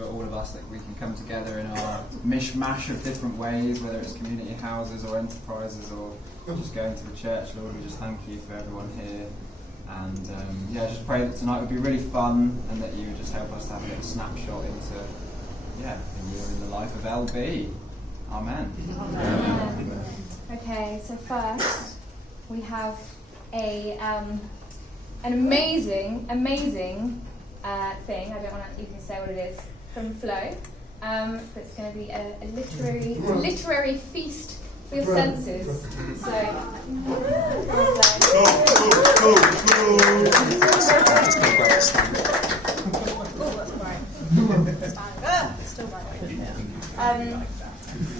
for all of us that we can come together in our mishmash of different ways, whether it's community houses or enterprises or just going to the church. Lord, we just thank you for everyone here. And just pray that tonight would be really fun and that you would just help us to have a little snapshot into, in the life of LB. Amen. Amen. Okay, so first we have an amazing thing. I don't want to even say what it is, from Flo. It's going to be a literary feast for your senses. So,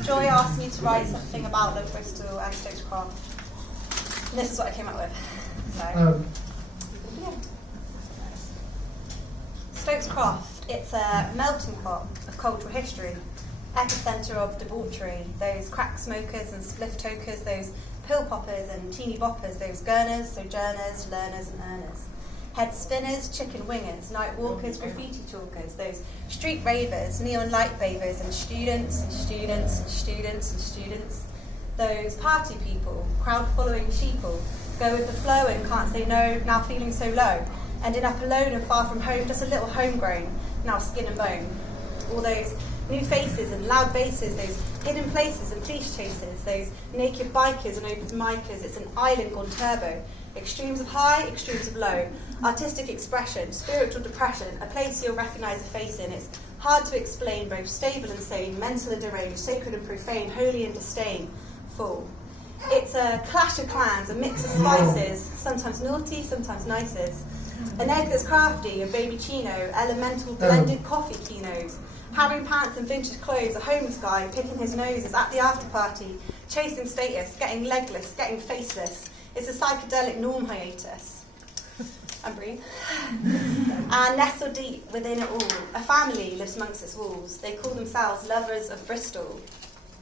Joy asked me to write something about LoveBristok and Stokes Craft. And this is what I came up with. Stokes Craft, it's a melting pot of cultural history, epicentre of debauchery, those crack smokers and spliff tokers, those pill poppers and teeny boppers, those gurners, sojourners, learners and earners, head spinners, chicken wingers, night walkers, graffiti chalkers, those street ravers, neon light bathers, and students and students and students and students, those party people, crowd following sheeple, go with the flow and can't say no, now feeling so low, ending up alone and far from home, just a little homegrown, now skin and bone. All those new faces and loud basses, those hidden places and police chases, those naked bikers and open micers, it's an island gone turbo. Extremes of high, extremes of low, artistic expression, spiritual depression, a place you'll recognise a face in. It's hard to explain, both stable and sane, mental and deranged, sacred and profane, holy and disdainful. It's a clash of clans, a mix of spices, sometimes naughty, sometimes nices. An egg that's crafty, a baby chino, elemental blended coffee kinos. Having pants and vintage clothes, a homeless guy picking his noses at the after party, chasing status, getting legless, getting faceless. It's a psychedelic norm hiatus. I'm Breen. And nestled deep within it all, a family lives amongst its walls. They call themselves lovers of Bristol.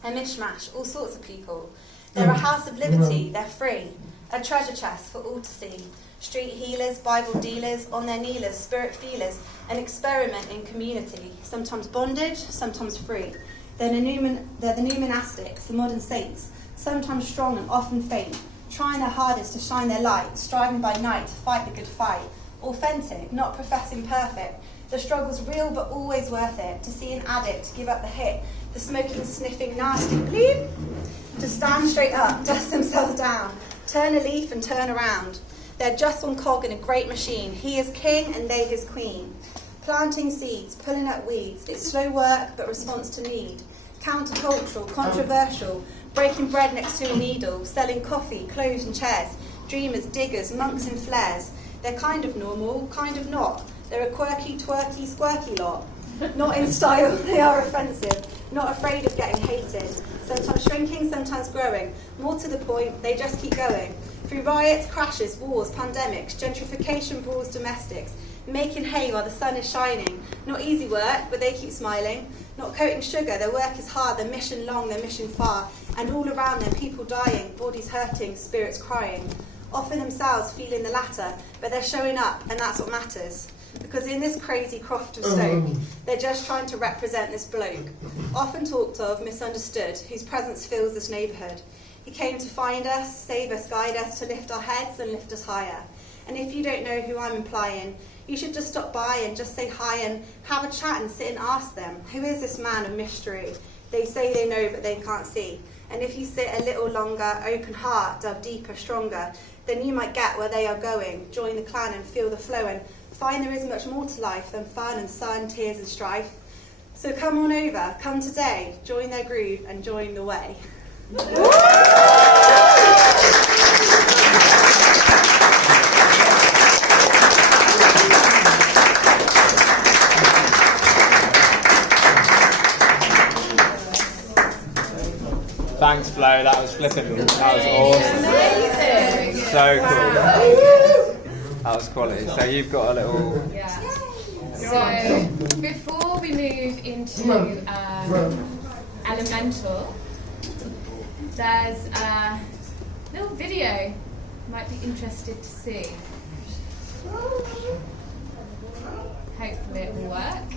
A mishmash, all sorts of people. They're a house of liberty, they're free. A treasure chest for all to see. Street healers, Bible dealers, on their kneelers, spirit feelers, an experiment in community. Sometimes bondage, sometimes free. They're the new monastics, the modern saints, sometimes strong and often faint, trying their hardest to shine their light, striving by night to fight the good fight. Authentic, not professing perfect. The struggle's real but always worth it. To see an addict give up the hit, the smoking, sniffing, nasty bleep, to stand straight up, dust themselves down, turn a leaf and turn around. They're just one cog in a great machine. He is king and they his queen. Planting seeds, pulling up weeds. It's slow work but response to need. Countercultural, controversial, breaking bread next to a needle, selling coffee, clothes and chairs. Dreamers, diggers, monks and flares. They're kind of normal, kind of not. They're a quirky, twerky, squirky lot. Not in style, they are offensive. Not afraid of getting hated. Sometimes shrinking, sometimes growing. More to the point, they just keep going. Through riots, crashes, wars, pandemics, gentrification brawls, domestics, making hay while the sun is shining. Not easy work, but they keep smiling. Not coating sugar, their work is hard, their mission long, their mission far. And all around them, people dying, bodies hurting, spirits crying. Often themselves feeling the latter, but they're showing up, and that's what matters. Because in this crazy croft of Stoke, they're just trying to represent this bloke, often talked of, misunderstood, whose presence fills this neighbourhood. He came to find us, save us, guide us, to lift our heads and lift us higher. And if you don't know who I'm implying, you should just stop by and just say hi and have a chat and sit and ask them, who is this man of mystery? They say they know, but they can't see. And if you sit a little longer, open heart, delve deeper, stronger, then you might get where they are going, join the clan and feel the flow and find there is much more to life than fun and sun, tears and strife. So come on over, come today, join their groove and join the way. Thanks, Flo. That was flipping. That was awesome. Amazing. So cool. That was quality. So you've got a little. Yeah. So before we move into Elemental, there's a little video you might be interested to see. Hopefully it will work.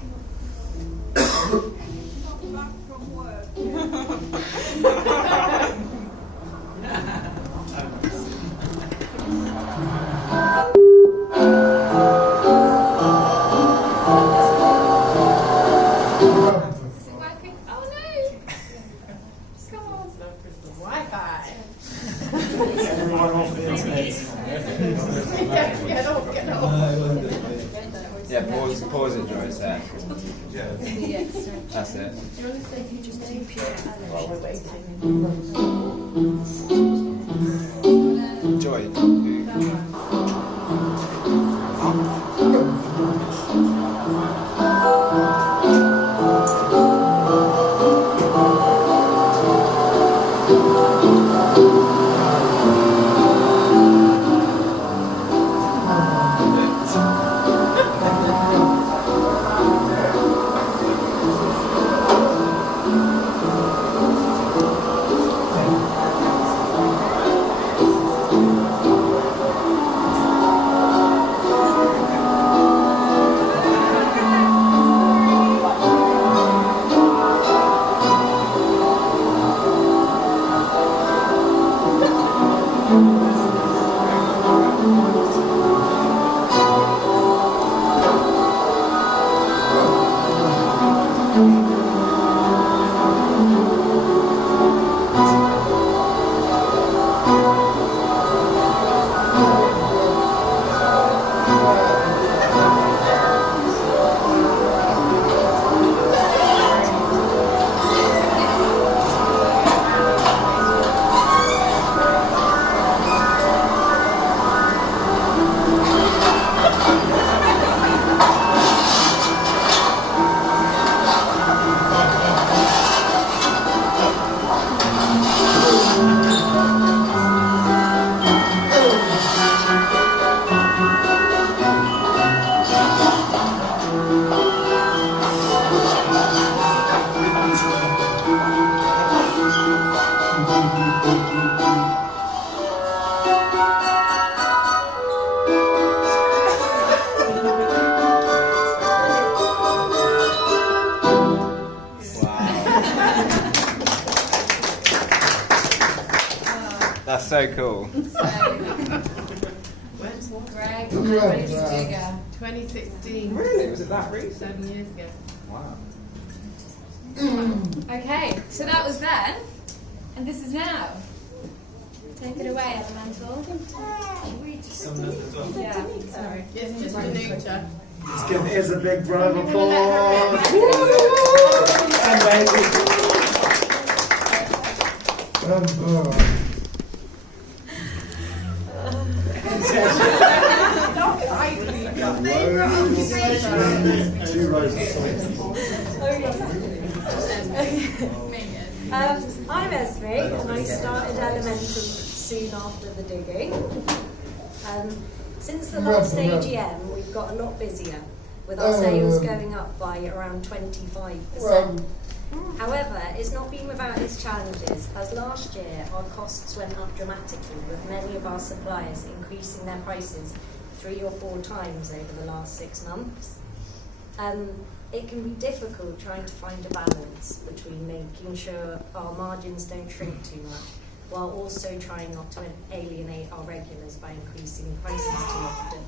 Yeah, pause it, Joyce. There. That's it. Joy. That's so cool. Greg, Greg Digger. 2016. Really? Was it that recent? 7 years ago. Wow. Okay, so that was then, and this is now. Take it away, Elemental. Yeah, sorry. It's just a nature. Let's give Iz a big round of applause. I'm Esme, and I started Elemental soon after the digging. Since the last AGM, we've got a lot busier, with our sales going up by around 25%. However, it's not been without its challenges, as last year our costs went up dramatically, with many of our suppliers increasing their prices 3 or 4 times over the last 6 months. It can be difficult trying to find a balance between making sure our margins don't shrink too much, while also trying not to alienate our regulars by increasing prices too often.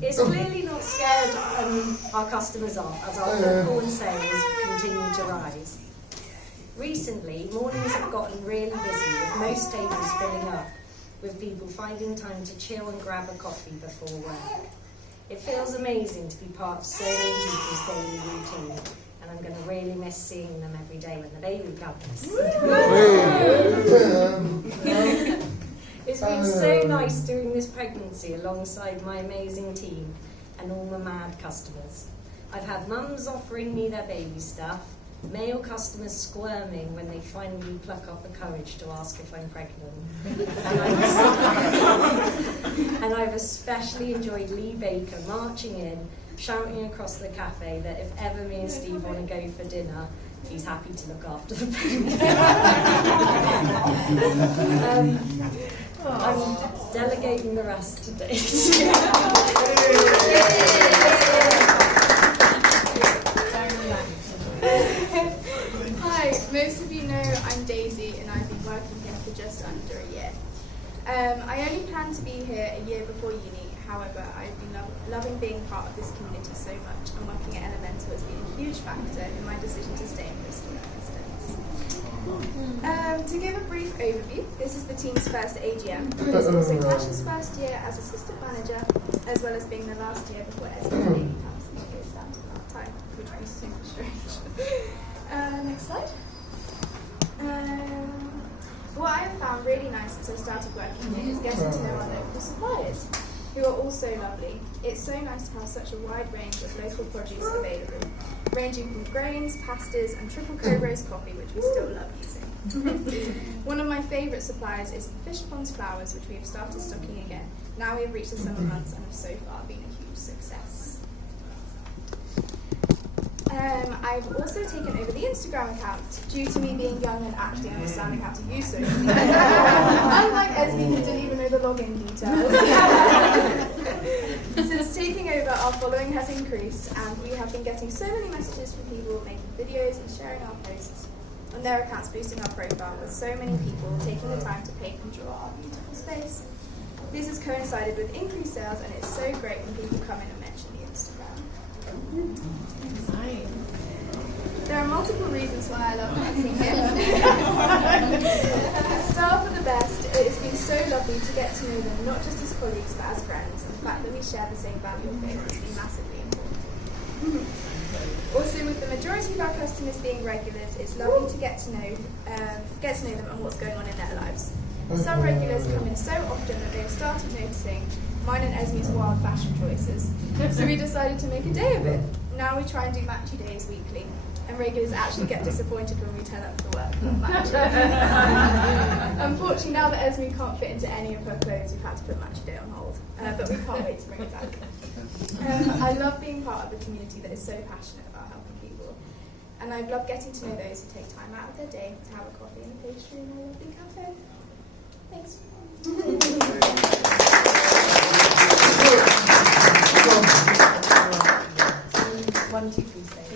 It's clearly not scared our customers are, as our footfall and sales continue to rise. Recently, mornings have gotten really busy, with most tables filling up, with people finding time to chill and grab a coffee before work. It feels amazing to be part of so many people's daily routine, and I'm going to really miss seeing them every day when the baby comes. It's been so nice doing this pregnancy alongside my amazing team and all my mad customers. I've had mums offering me their baby stuff, male customers squirming when they finally pluck up the courage to ask if I'm pregnant. And I've especially enjoyed Lee Baker marching in, shouting across the cafe that if ever me and Steve want to go for dinner, he's happy to look after the baby. I'm delegating the rest to Dave. Hi, most of you know I'm Daisy and I've been working here for just under a year. I only planned to be here a year before uni, however I've been loving being part of this community so much, and working at Elemental has been a huge factor in my decision to stay in Bristol ever since. To give a brief overview, this is the team's first AGM. It's also Tasha's first year as assistant manager, as well as being the last year before Esme comes and she goes down to that time, which was super strange. Next slide. What I have found really nice since I started working here is getting to know our local suppliers, who are also lovely. It's so nice to have such a wide range of local produce available, ranging from grains, pastas and triple co-roast coffee, which we still love using. One of my favourite suppliers is the Fish Ponds flowers, which we have started stocking again. Now we have reached the summer months and have so far been a huge success. I've also taken over the Instagram account due to me being young and actually understanding how to use social media. Unlike Esme, who didn't even know the login details. Since taking over, our following has increased, and we have been getting so many messages from people making videos and sharing our posts on their accounts, boosting our profile, with so many people taking the time to paint and draw our beautiful space. This has coincided with increased sales, and it's so great when people come in and mention the Instagram. There are multiple reasons why I love working here. The staff are the best. It's been so lovely to get to know them, not just as colleagues but as friends, and the fact that we share the same value of faith has been massively important. Also, with the majority of our customers being regulars, it's lovely to get to know them and what's going on in their lives. Some regulars come in so often that they've started noticing mine and Esme's wild fashion choices, so we decided to make a day of it. Now we try and do matchy days weekly, and regulars actually get disappointed when we turn up for work not matching. Unfortunately, now that Esme can't fit into any of her clothes, we've had to put matchy day on hold, but we can't wait to bring it back. I love being part of a community that is so passionate about helping people, and I've loved getting to know those who take time out of their day to have a coffee and a pastry in a lovely cafe. Thanks.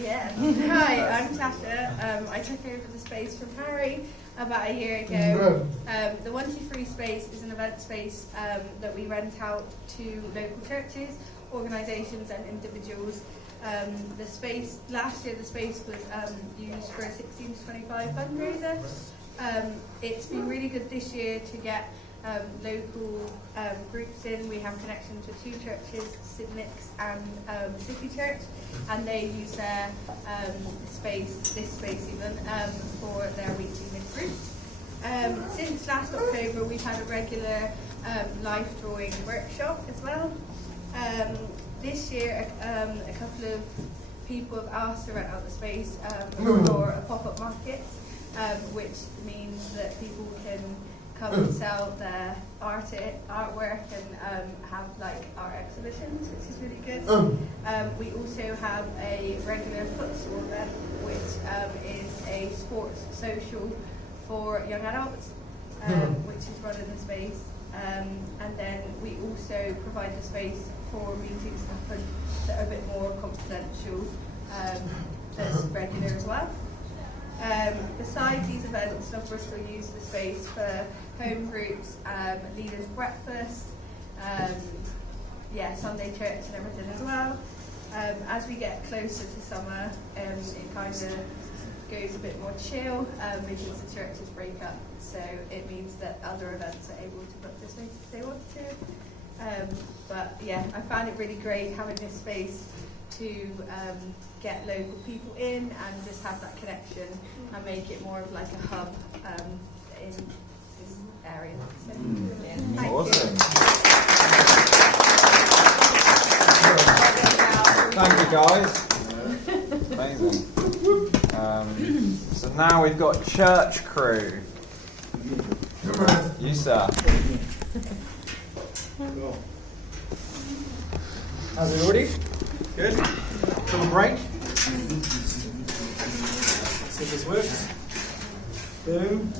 Yeah. Hi, I'm Tasha. I took over the space from Harry about a year ago. The 123 space is an event space that we rent out to local churches, organisations and individuals. The space last year, the space was used for a 16 to 25 fundraiser. It's been really good this year to get local groups in. We have connections with 2 churches, St Nick's and City Church, and they use their this space even, for their weekly mid groups. Since last October, we've had a regular life drawing workshop as well. This year, a couple of people have asked to rent out the space for a pop-up market, which means that people can come and sell their artwork and have like art exhibitions, which is really good. We also have a regular futsal event, which is a sports social for young adults, which is run in the space. And then we also provide the space for meetings that are a bit more confidential, that's regular as well. Besides these events, LoveBristok use the space for home groups, leaders breakfast, Sunday church and everything as well. As we get closer to summer, it kind of goes a bit more chill because the churches break up, so it means that other events are able to book the space if they want to. I found it really great having this space to get local people in and just have that connection and make it more of like a hub in this area. So, thank Awesome. Thank you, guys. Amazing. So now we've got church crew. You, sir. How's everybody? Good? From a break? See if this works. Boom.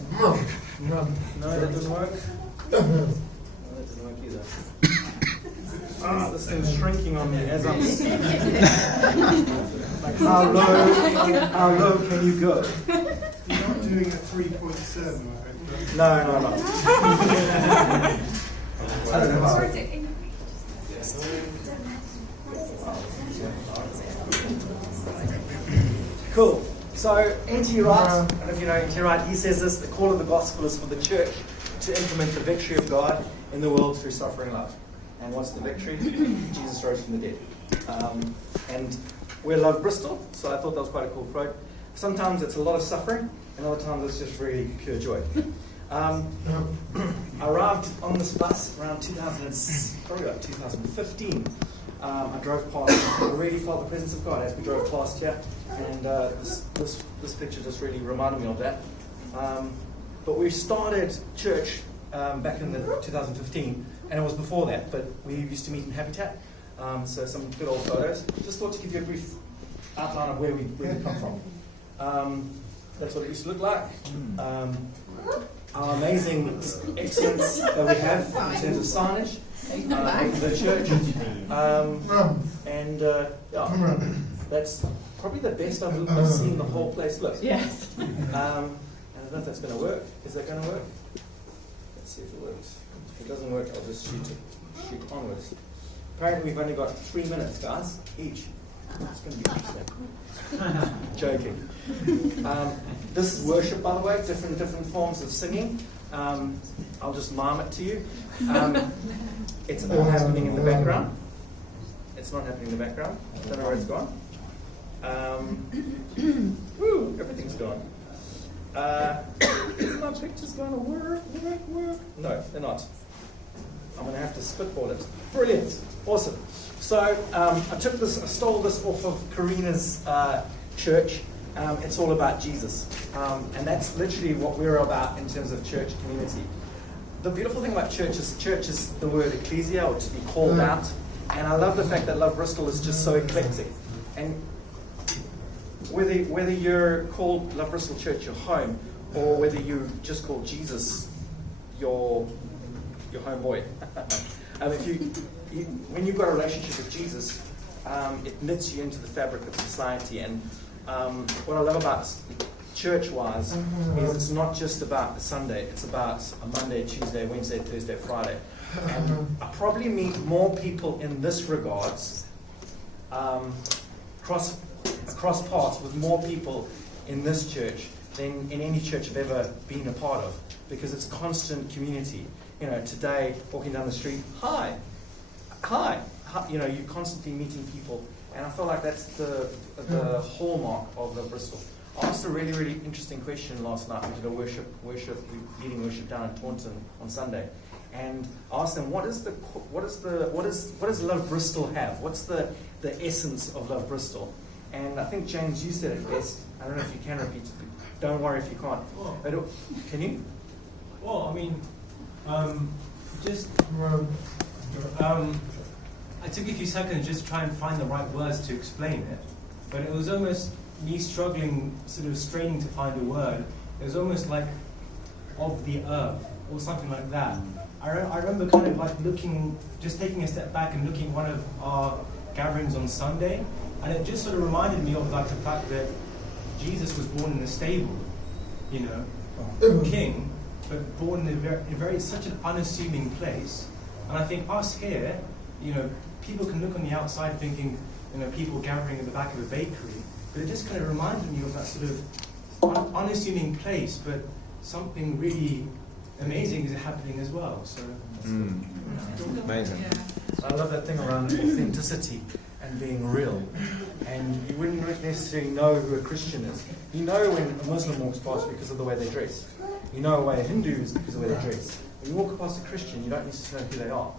No, that doesn't work. doesn't work either. This thing's shrinking on me as I'm like, how low can you go? You're not doing a 3.7, I hope. No. I don't know. Cool. So N.T. Wright, I don't know if you know N.T. Wright, he says this: the call of the gospel is for the church to implement the victory of God in the world through suffering love. And what's the victory? Jesus rose from the dead. And we're LoveBristok, so I thought that was quite a cool quote. Sometimes it's a lot of suffering, and other times it's just really pure joy. I arrived on this bus around 2015. I drove past, I really felt the presence of God as we drove past here, and this picture just really reminded me of that. But we started church back in 2015, and it was before that, but we used to meet in Habitat, so some good old photos. Just thought to give you a brief outline of where we come from. That's what it used to look like. Our amazing excellence that we have in terms of signage, the church, and that's probably the best I've seen the whole place look. Yes. I don't know if that's going to work. Is that going to work? Let's see if it works. If it doesn't work, I'll just shoot onwards. Apparently we've only got 3 minutes, guys, each. It's going to be interesting. Joking. This is worship, by the way, different forms of singing. I'll just mime it to you. It's all happening in the background. It's not happening in the background. I don't know where it's gone. Everything's gone. Is my pictures going to work? No, they're not. I'm going to have to spitball it. Brilliant. Awesome. So I stole this off of Karina's church. It's all about Jesus. And that's literally what we're about in terms of church community. The beautiful thing about church is the word ecclesia, or to be called out. And I love the fact that LoveBristok is just so eclectic. And whether you're called LoveBristok Church your home, or whether you just call Jesus your homeboy. When you've got a relationship with Jesus, it knits you into the fabric of society. And what I love about church-wise is it's not just about the Sunday. It's about a Monday, Tuesday, Wednesday, Thursday, Friday. And I probably meet more people in this regards, cross paths with more people in this church than in any church I've ever been a part of, because it's constant community. You know, today, walking down the street, hi, you're constantly meeting people, and I feel like that's the hallmark of LoveBristok. I asked a really, really interesting question last night. We did a leading worship down in Taunton on Sunday, and I asked them, what does LoveBristok have? What's the essence of LoveBristok? And I think, James, you said it best. I don't know if you can repeat it, but don't worry if you can't. Can you? Well, I mean, it took a few seconds just to try and find the right words to explain it, but it was almost me struggling, sort of straining to find a word. It was almost like of the earth, or something like that. I remember kind of like just taking a step back and looking at one of our gatherings on Sunday, and it just sort of reminded me of like the fact that Jesus was born in a stable, king, but born in such an unassuming place. And I think us here, people can look on the outside thinking, people gathering at the back of a bakery, but it just kind of reminded me of that sort of unassuming place, but something really amazing is happening as well. So amazing. I love that thing around authenticity and being real. And you wouldn't necessarily know who a Christian is. You know when a Muslim walks past because of the way they dress. You know a Hindu is because of the way they dress. When you walk past a Christian, you don't necessarily know who they are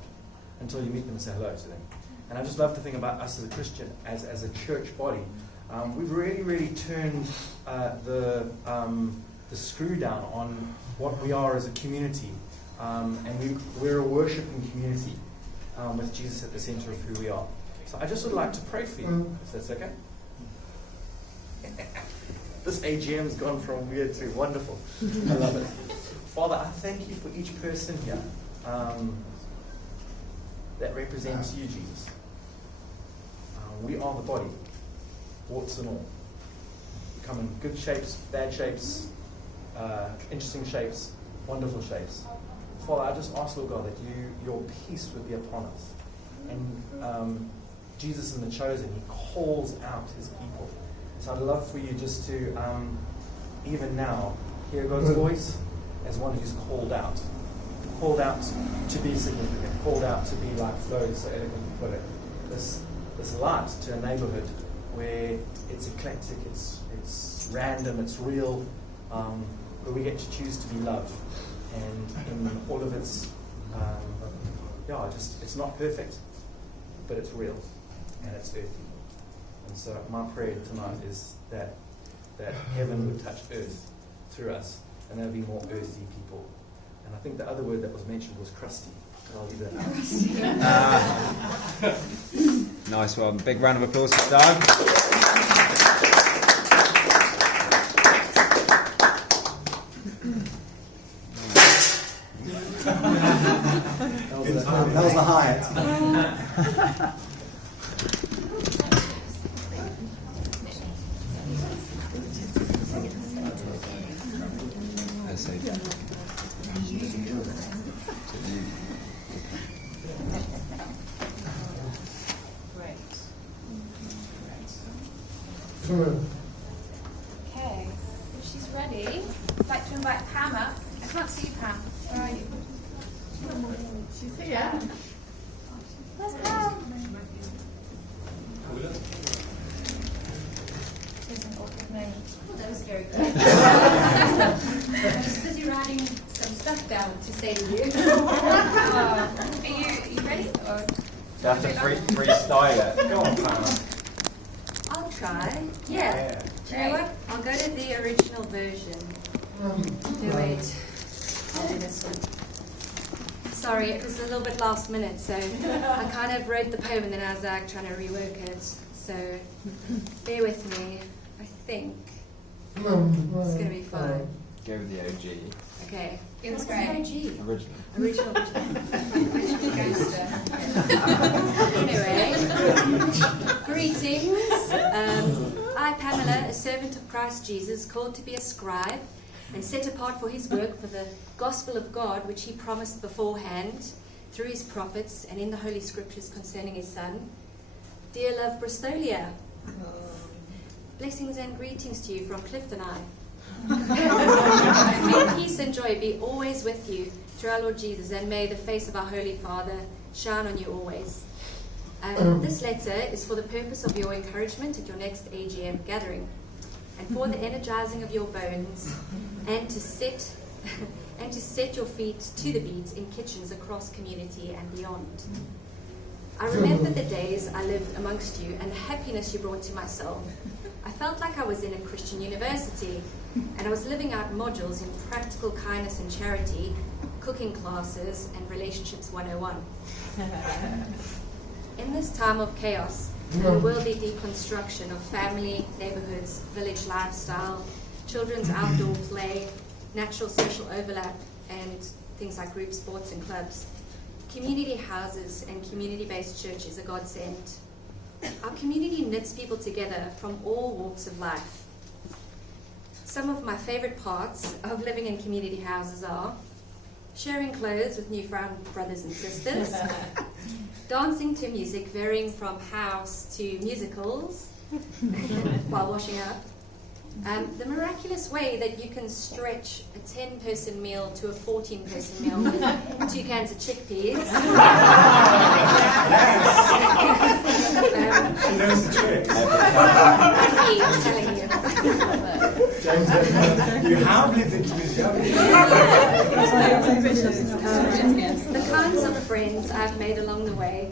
until you meet them and say hello to them. And I just love the thing about us as a Christian, as a church body. We've really, really turned the screw down on what we are as a community. And we're a worshiping community with Jesus at the center of who we are. So I just would like to pray for you, if that's okay. This AGM has gone from weird to wonderful. I love it. Father, I thank you for each person here. that represents you, Jesus. We are the body, warts and all. We come in good shapes, bad shapes, interesting shapes, wonderful shapes. Father, I just ask, Lord God, that your peace would be upon us. And Jesus in the chosen, he calls out his people. So I'd love for you just to, even now, hear God's voice as one who's called out to be significant, called out to be like Flo so eloquently put it. This light to a neighborhood where it's eclectic, it's random, it's real, where we get to choose to be loved. And in all of its, it's not perfect, but it's real and it's earthy. And so my prayer tonight is that heaven would touch earth through us, and there would be more earthy people. And I think the other word that was mentioned was crusty. I'll leave that out. Nice one. Big round of applause for Doug. That was the Hyatt. Okay, if she's ready, I'd like to invite Pam up. I can't see you, Pam. Where are you? She's here. Where's Pam? She's an awkward name. That was very good. I'm just busy writing some stuff down to say to you. Are you ready? Or You have to freestyle it. Go on, Pam. I'll try. Yeah. Do you know what? I'll go to the original version. Wait. I'll do this one. Sorry, it was a little bit last minute, so I kind of wrote the poem and then I was trying to rework it. So bear with me. I think it's going to be fine. Go with the OG. Okay. It was What's great. the OG? Original. Anyway, greetings. I, Pamela, a servant of Christ Jesus, called to be a scribe and set apart for his work for the gospel of God, which he promised beforehand through his prophets and in the Holy Scriptures concerning his Son. Dear LoveBristok, blessings and greetings to you from Clift and I. May peace and joy be always with you through our Lord Jesus, and may the face of our Holy Father shine on you always. This letter is for the purpose of your encouragement at your next AGM gathering, and for the energizing of your bones, and to set your feet to the beat in kitchens across community and beyond. I remember the days I lived amongst you and the happiness you brought to my soul. I felt like I was in a Christian university, and I was living out modules in practical kindness and charity, cooking classes, and relationships 101. In this time of chaos, and worldly deconstruction of family, neighborhoods, village lifestyle, children's outdoor play, natural social overlap, and things like group sports and clubs, community houses and community-based churches are godsend. Our community knits people together from all walks of life. Some of my favorite parts of living in community houses are sharing clothes with newfound brothers and sisters, dancing to music varying from house to musicals while washing up, the miraculous way that you can stretch a 10-person meal to a 14-person meal with 2 cans of chickpeas. She knows the trick. I'm telling you. James, you have lived in community, haven't you? The kinds of friends I've made along the way,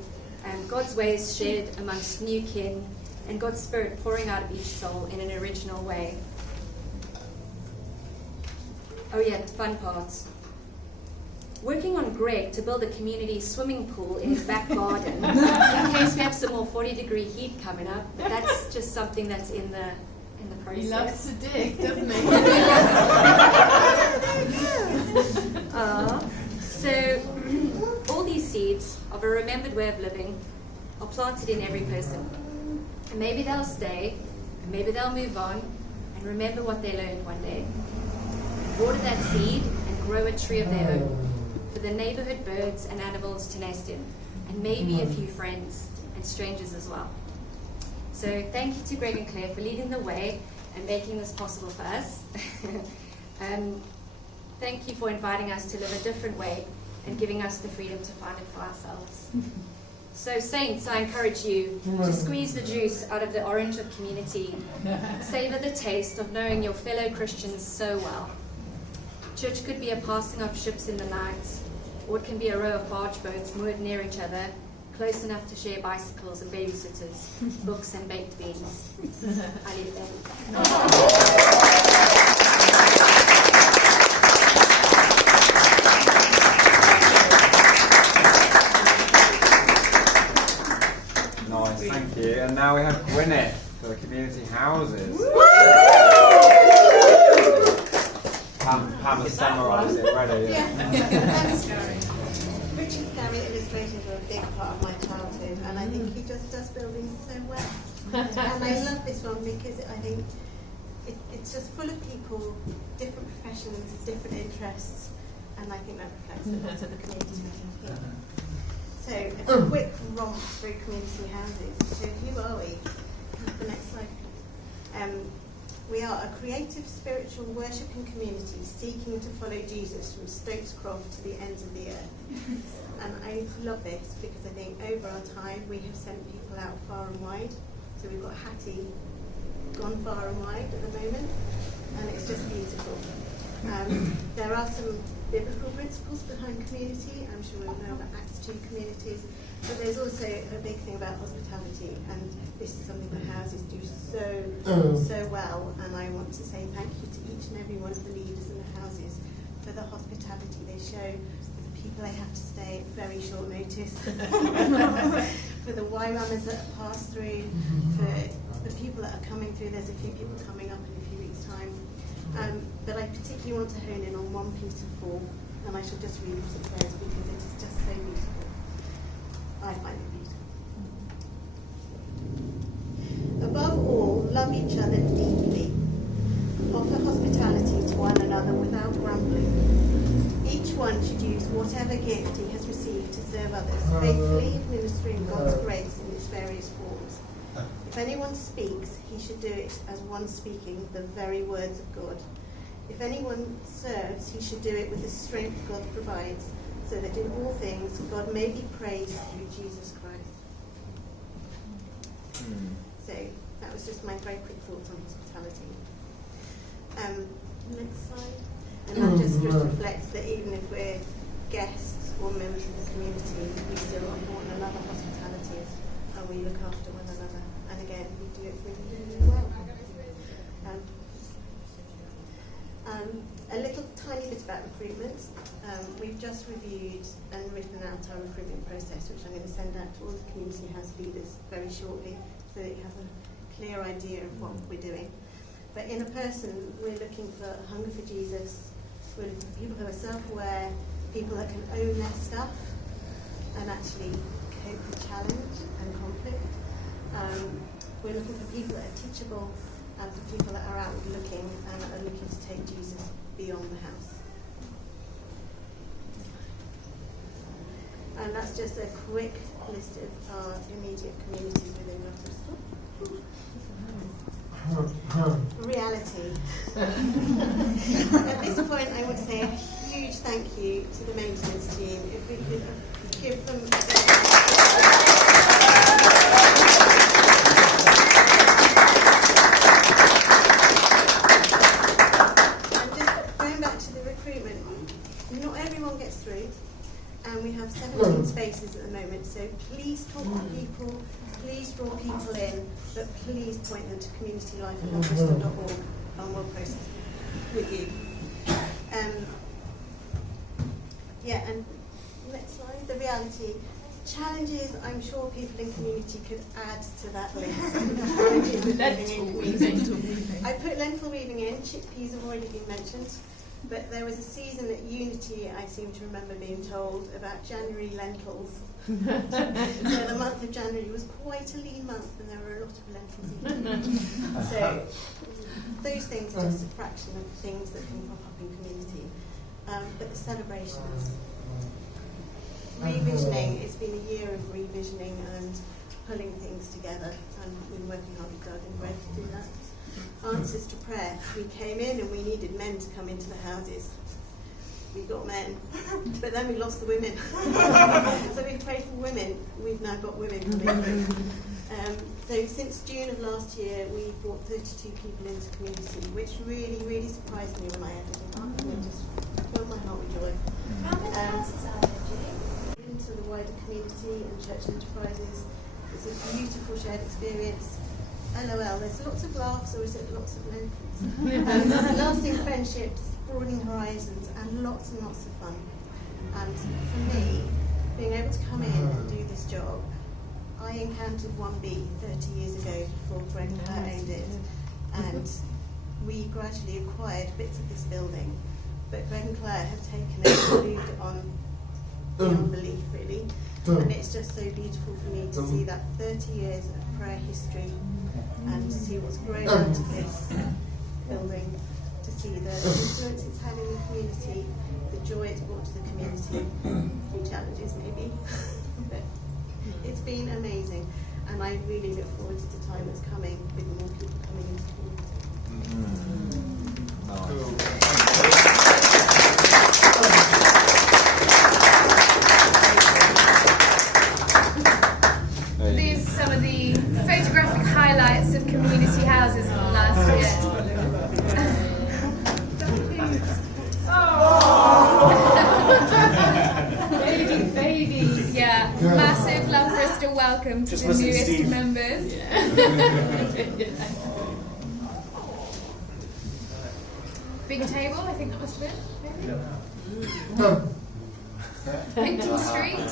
God's ways shared amongst new kin, and God's Spirit pouring out of each soul in an original way. Oh yeah, the fun parts. Working on Greg to build a community swimming pool in his back garden in case we have some more 40-degree heat coming up. But that's just something that's in the process. He loves to dig, doesn't he? So of a remembered way of living are planted in every person. And maybe they'll stay, and maybe they'll move on, and remember what they learned one day. Water that seed and grow a tree of their own, for the neighborhood birds and animals to nest in, and maybe a few friends and strangers as well. So thank you to Greg and Claire for leading the way and making this possible for us. Thank you for inviting us to live a different way and giving us the freedom to find it for ourselves. So saints, I encourage you to squeeze the juice out of the orange of community. Savor the taste of knowing your fellow Christians so well. Church could be a passing of ships in the night, or it can be a row of barge boats moored near each other, close enough to share bicycles and babysitters, books and baked beans. I leave it there. Nice, thank you. And now we have Gwyneth for the community houses. Pam has summarised it already. Richard's family illustrators were a big part of my childhood, and I think he just does buildings so well. And I love this one because I think it's just full of people, different professions, different interests, and I think that reflects a lot of the community we have here. So, a quick romp through community houses. So, who are we? The next slide. We are a creative, spiritual, worshipping community seeking to follow Jesus from Stokes Croft to the ends of the earth. And I love this because I think over our time we have sent people out far and wide. So we've got Hattie gone far and wide at the moment, and it's just beautiful. There are some biblical principles behind community. I'm sure we all know about Acts 2 communities. But there's also a big thing about hospitality, and this is something that houses do so well. And I want to say thank you to each and every one of the leaders in the houses for the hospitality they show, for the people they have to stay at very short notice, for the Y-runners that have passed through, for the people that are coming through. There's a few people coming up in a few weeks' time. But I particularly want to hone in on 1 Peter 4, and I shall just read what it says because it is just so beautiful. I find it beautiful. Above all, love each other deeply. Offer hospitality to one another without grumbling. Each one should use whatever gift he has received to serve others, faithfully administering God's grace in its various forms. If anyone speaks, he should do it as one speaking the very words of God. If anyone serves, he should do it with the strength God provides, so that in all things God may be praised through Jesus Christ. So that was just my very quick thoughts on hospitality. Next slide. And that just reflects that even if we're guests or members of the community, we still offer one another hospitality, and we look after one another. And again, we do it really, really well. A little tiny bit about recruitment. We've just reviewed and written out our recruitment process, which I'm going to send out to all the community house leaders very shortly, so that you have a clear idea of what we're doing. But in a person, we're looking for hunger for Jesus. We're looking for people who are self-aware, people that can own their stuff and actually cope with challenge and conflict. We're looking for people that are teachable, and for people that are out looking and are looking to take Jesus beyond the house. And that's just a quick list of our immediate communities within LoveBristok. Reality. At this point, I would say a huge thank you to the maintenance team. If we could give them not everyone gets through, and we have 17 spaces at the moment, so please talk to people, please draw people in, but please point them to communitylife@lovebristol.org, and we'll process with you. And next slide, the reality. Challenges, I'm sure people in community could add to that list. Challenges with living in community. I put lentil weaving in, chickpeas have already been mentioned. But there was a season at Unity, I seem to remember being told, about January lentils. So the month of January was quite a lean month, and there were a lot of lentils eaten. So those things are just a fraction of things that can pop up in community. But the celebrations, revisioning, it's been a year of revisioning and pulling things together, and we've been working hard with Doug and Greg to do that. Answers to prayer. We came in and we needed men to come into the houses. We got men, but then we lost the women. So we prayed for women. We've now got women coming through. So since June of last year, we brought 32 people into community, which really, really surprised me when I added it up. And it just filled my heart with joy. How many houses are there, Julie? Into the wider community and church enterprises. It's a beautiful shared experience. LOL, there's lots of laughs, or is it lots of locals? Lasting friendships, broadening horizons, and lots of fun. And for me, being able to come in and do this job, I encountered 1B 30 years ago before Greg and Claire owned it, and we gradually acquired bits of this building. But Greg and Claire have taken it and moved it on beyond belief, really. And it's just so beautiful for me to see that 30 years of prayer history and to see what's grown out of this building, to see the influence it's had in the community, the joy it's brought to the community, a few challenges maybe, but it's been amazing, and I really look forward to the time that's coming with more people coming into These are some of the photographic highlights of community houses last year. Baby. Yeah, massive LoveBristok welcome to the newest members. Big table, I think that must have been. Maybe? Picton Street.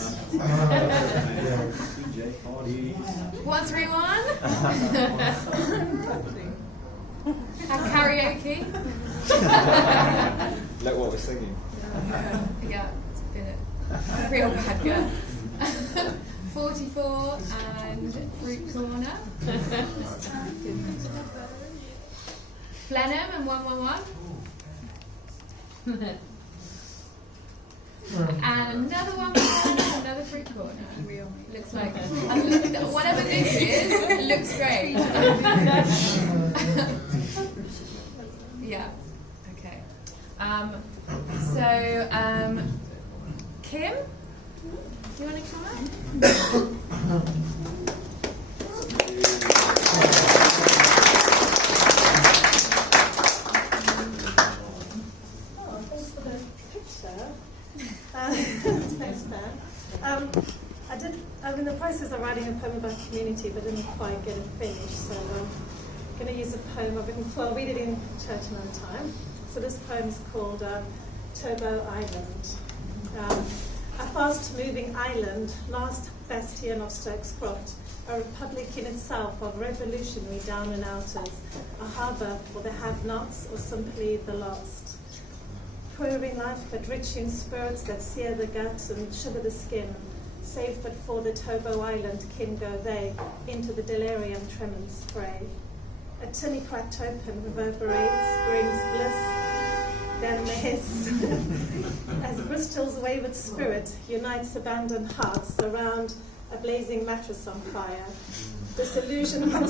131. And karaoke. Look what we're singing. Yeah, it's been a real bad girl. 44 and Fruit Corner. Blenheim and 111. And another 111, another Fruit Corner. Looks like, whatever this is, it looks great. Yeah, okay. Kim, do you want to come up? Thanks for the picture. Thanks, Claire. I'm in the process of writing a poem about community, but didn't quite get it finished. So I'm going to use a poem I've written. Well, I'll read it in church another time. So this poem is called Turbo Island. A fast-moving island, last bastion of Stokes Croft, a republic in itself of revolutionary down and outers, a harbour for the have-nots or simply the lost. Pouring life but rich in spirits that sear the gut and shiver the skin, save but for the Turbo Island kin go they into the delirium tremens spray. A tinny cracked open reverberates, brings bliss, then the hiss. As Bristol's wayward spirit unites abandoned hearts around a blazing mattress on fire. Disillusionment.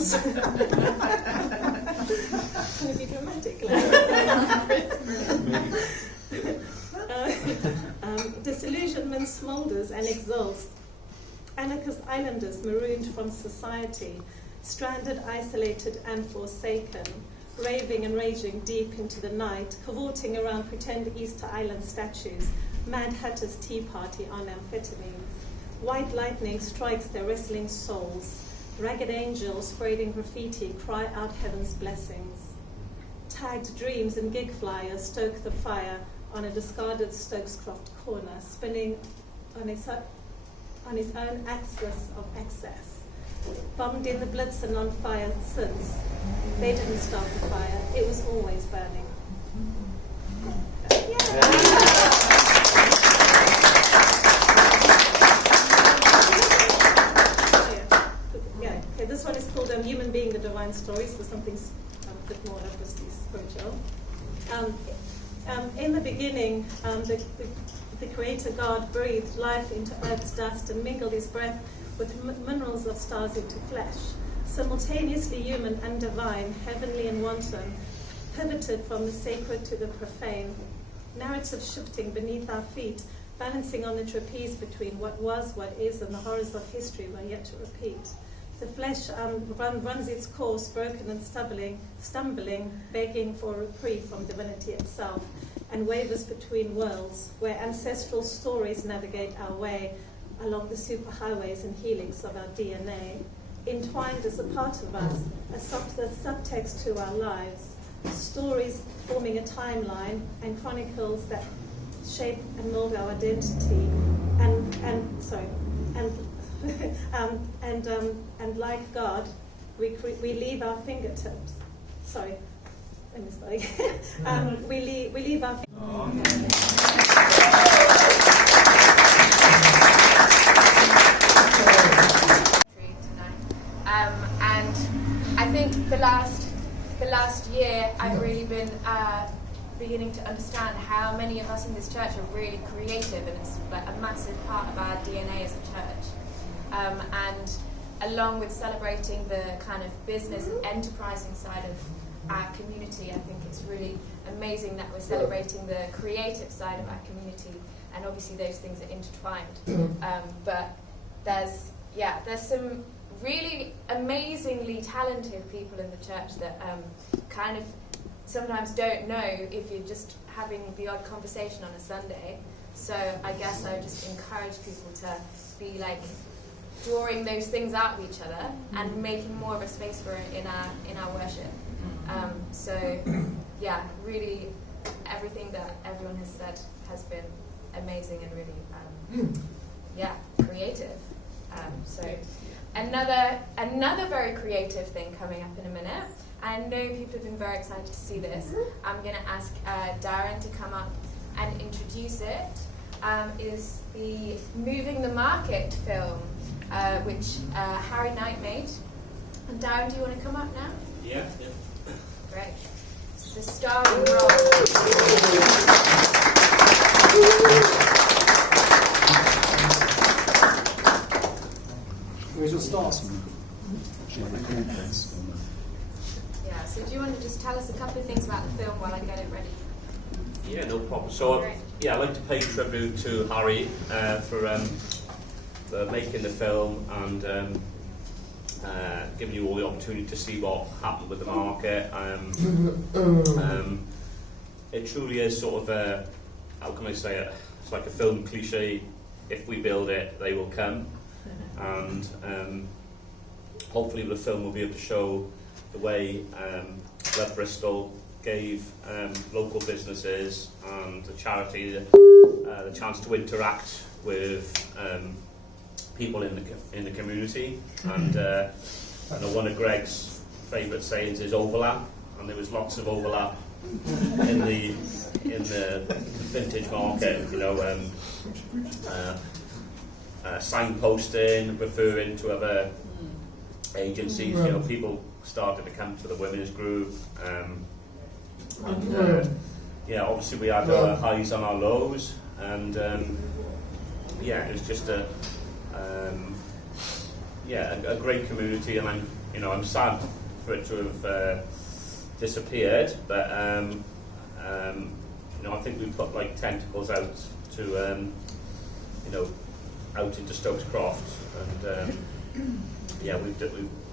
Can it be dramatic? Disillusionment smoulders and exhausts. Anarchist islanders marooned from society, stranded, isolated, and forsaken, raving and raging deep into the night, cavorting around pretend Easter Island statues, Mad Hatter's tea party on amphetamines. White lightning strikes their wrestling souls. Ragged angels sprayed in graffiti cry out heaven's blessings. Tagged dreams and gig flyers stoke the fire on a discarded Stokescroft corner, spinning on its own axis of excess. Bombed in the Blitz and on fire since. They didn't start the fire, it was always burning. divine stories, so something a bit more obviously spiritual. In the beginning, the Creator God breathed life into earth's dust and mingled his breath with minerals of stars into flesh. Simultaneously human and divine, heavenly and wanton, pivoted from the sacred to the profane, narrative shifting beneath our feet, balancing on the trapeze between what was, what is, and the horrors of history were yet to repeat. The flesh runs its course, broken and stumbling, begging for reprieve from divinity itself, and wavers between worlds, where ancestral stories navigate our way along the superhighways and helix of our DNA, entwined as a part of us, a subtext to our lives, stories forming a timeline and chronicles that shape and mold our identity, and like God, we leave our fingertips. Sorry, let me start. We leave our. And I think the last year I've really been beginning to understand how many of us in this church are really creative, and it's like a massive part of our DNA as a church. And along with celebrating the kind of business and enterprising side of our community, I think it's really amazing that we're celebrating the creative side of our community, and obviously those things are intertwined. But there's some really amazingly talented people in the church that kind of sometimes don't know if you're just having the odd conversation on a Sunday. So I guess I would just encourage people to be like drawing those things out of each other and making more of a space for it in our worship. So yeah, really everything that everyone has said has been amazing and really creative. So another very creative thing coming up in a minute. I know people have been very excited to see this. I'm going to ask Darren to come up and introduce it. Is the Moving the Market film, which Harry Knight made. And Darren, do you want to come up now? Yeah. Great. It's the starring role. Where's your start? Yeah, so do you want to just tell us a couple of things about the film while I get it ready? Yeah, no problem. So, I'd like to pay tribute to Harry for making the film and giving you all the opportunity to see what happened with the market. It truly is sort of a, how can I say it, it's like a film cliche, if we build it, they will come. And hopefully the film will be able to show the way LoveBristok gave local businesses and the charity the chance to interact with people in the community. And I know one of Greg's favourite sayings is overlap, and there was lots of overlap in the vintage market. You know, signposting, referring to other agencies. You know, people started to come to the women's group. Obviously we had our highs and our lows, and it was just a great community, and I'm sad for it to have disappeared, but I think we put like tentacles out to out into Stokes Croft, and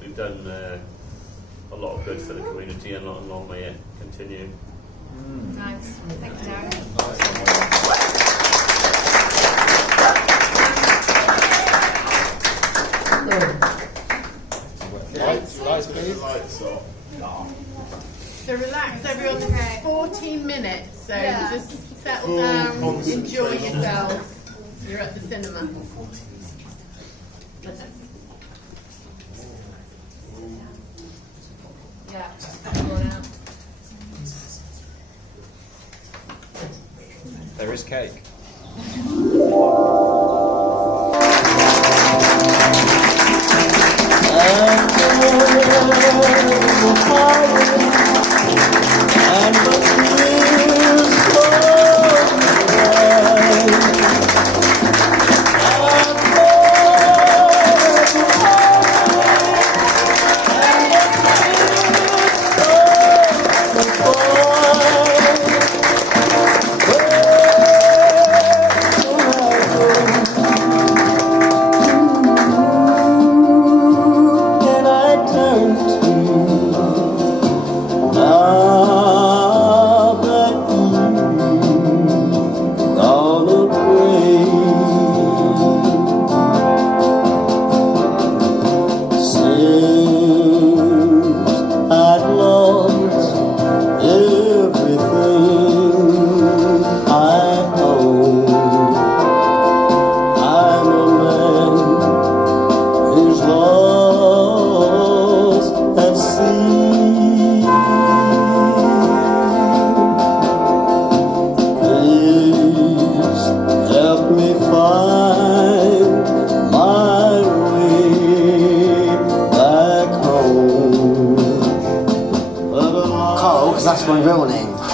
we've done a lot of good for the community, and long may it continue. Nice. Thank you, Darren. Lights, please. So relax, everyone. This is 14 minutes, so just settle down, enjoy yourselves. You're at the cinema. Yeah. There is cake.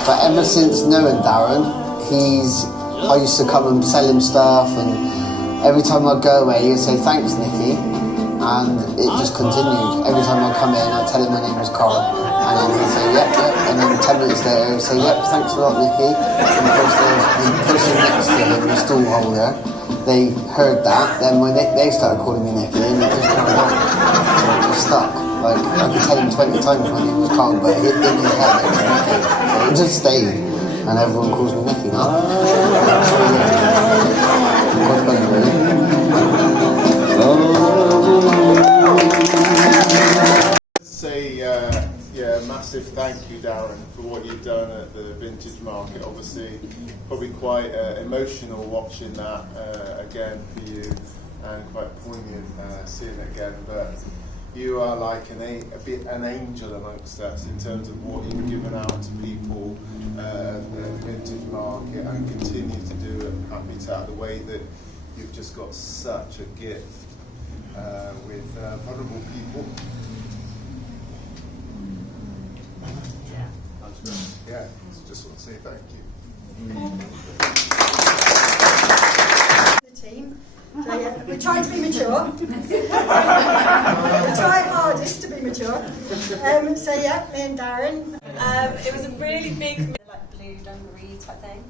But ever since knowing Darren, I used to come and sell him stuff, and every time I'd go away, he'd say, "Thanks, Nicky," and it just continued. Every time I'd come in, I'd tell him my name was Carl, and then he'd say, "Yep, yep," and then 10 minutes later, he'd say, "Yep, thanks a lot, Nicky." And of course, the person next to him, the stall holder, they heard that, then when they started calling me Nicky, and it just carried on. It just stuck. Like, I could tell him 20 times when he was Carl, but in his head, it was Nicky. So it just stayed, and everyone calls me Nicky now. Say massive thank you, Darren, for what you've done at the vintage market. Obviously, probably quite emotional watching that again for you, and quite poignant seeing it again. But you are like an angel amongst us in terms of what you've given out to people at the vintage market, and continue to do at Happy Tat, the way that you've just got such a gift with vulnerable people. Yeah, just want to say thank you. The team. So, yeah, we try to be mature. We try hardest to be mature. So yeah, me and Darren. It was a really big, like blue dungaree type thing,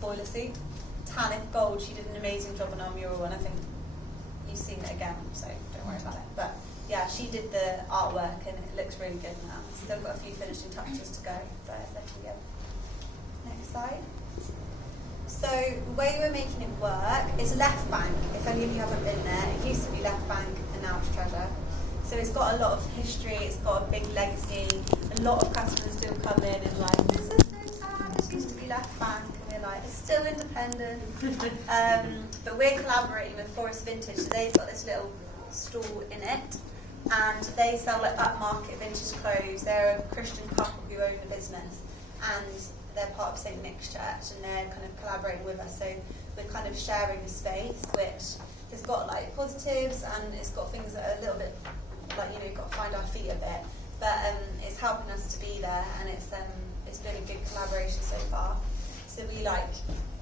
boiler suit, tannic gold. She did an amazing job on our mural, and I think you've seen it again, so don't worry about it. But yeah, she did the artwork, and it looks really good now. Still got a few finishing touches to go, so let's go. Next slide. So the way we're making it work is left bank. If any of you haven't been there, it used to be left bank and now it's Treasure. So it's got a lot of history, it's got a big legacy. A lot of customers still come in and like, this is so sad, this used to be left bank. And we're like, it's still independent. But we're collaborating with Forest Vintage, so they've got this little stall in it. And they sell like upmarket vintage clothes. They're a Christian couple who own the business. And they're part of St. Nick's Church, and they're kind of collaborating with us, so we're kind of sharing the space, which has got like positives, and it's got things that are a little bit like, you know, got to find our feet a bit, but it's helping us to be there, and it's been a good collaboration so far. So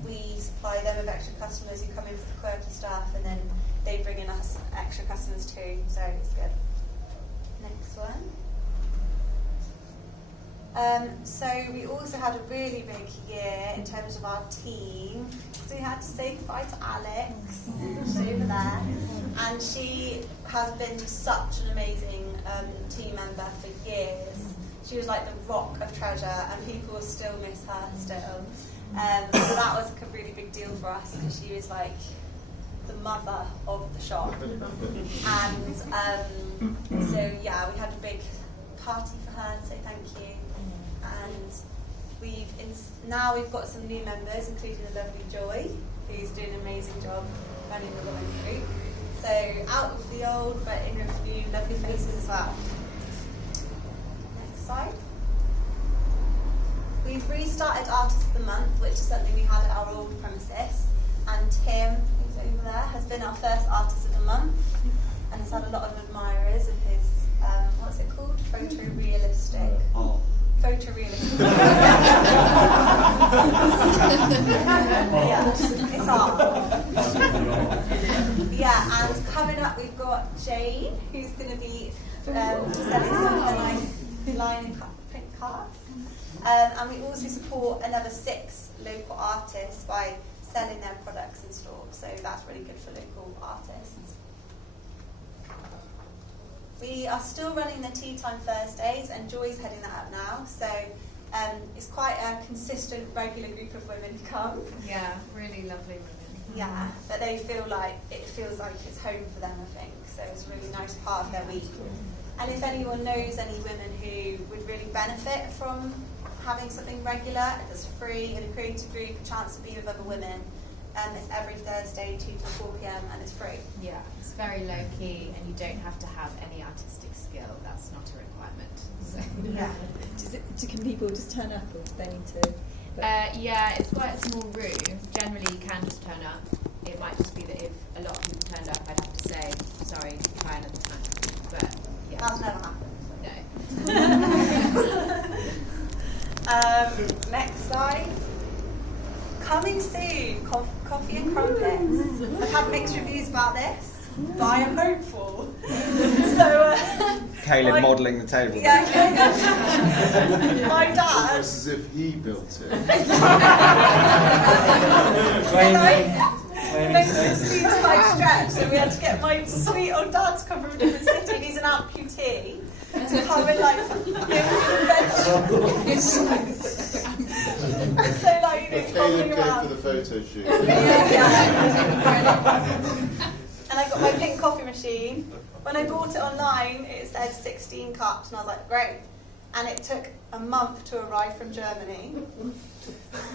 we supply them with extra customers who come in for the quirky stuff, and then they bring in us extra customers too, so it's good. Next one. So we also had a really big year in terms of our team. So we had to say goodbye to Alex, over there. And she has been such an amazing team member for years. She was like the rock of Treasure, and people will still miss her still. So that was a really big deal for us, because she was like the mother of the shop. And so yeah, we had a big party for her to say thank you. And now we've got some new members, including the lovely Joy, who's doing an amazing job running the women's group. So out with the old, but in with new lovely faces as well. Next slide. We've restarted Artist of the Month, which is something we had at our old premises. And Tim, who's over there, has been our first Artist of the Month, and has had a lot of admirers of his, what's it called? Photorealistic. Photorealistic. Yeah, it's art. Yeah, and coming up we've got Jane, who's going to be selling some of her nice line and print cards. And we also support another 6 local artists by selling their products in stores, so that's really good for local artists. We are still running the Tea Time Thursdays, and Joy's heading that up now, so it's quite a consistent, regular group of women who come. Yeah, really lovely women. Yeah, but they feel like, it feels like it's home for them, I think, so it's a really nice part of their week. And if anyone knows any women who would really benefit from having something regular that's free in a creative group, a chance to be with other women, it's every Thursday, 2 to 4 p.m, and it's free. Yeah, it's very low key, and you don't have to have any artistic skill. That's not a requirement. So. Yeah. Can people just turn up, or do they need to? Yeah, it's quite a small room. Generally, you can just turn up. It might just be that if a lot of people turned up, I'd have to say, sorry, try another time. But yeah. That's never happened. No. coming soon, coffee and crumpets. I've had mixed reviews about this, but I am hopeful. So, Caleb modelling the table. Yeah, my dad. It's as if he built it. It makes it seem like stretch, so we had to get my sweet old dad to come from a different city, and he's an amputee, to come and like so like, you know, Caleb came around. for the photo shoot. And I got my pink coffee machine. When I bought it online, it said 16 cups, and I was like, great. And it took a month to arrive from Germany.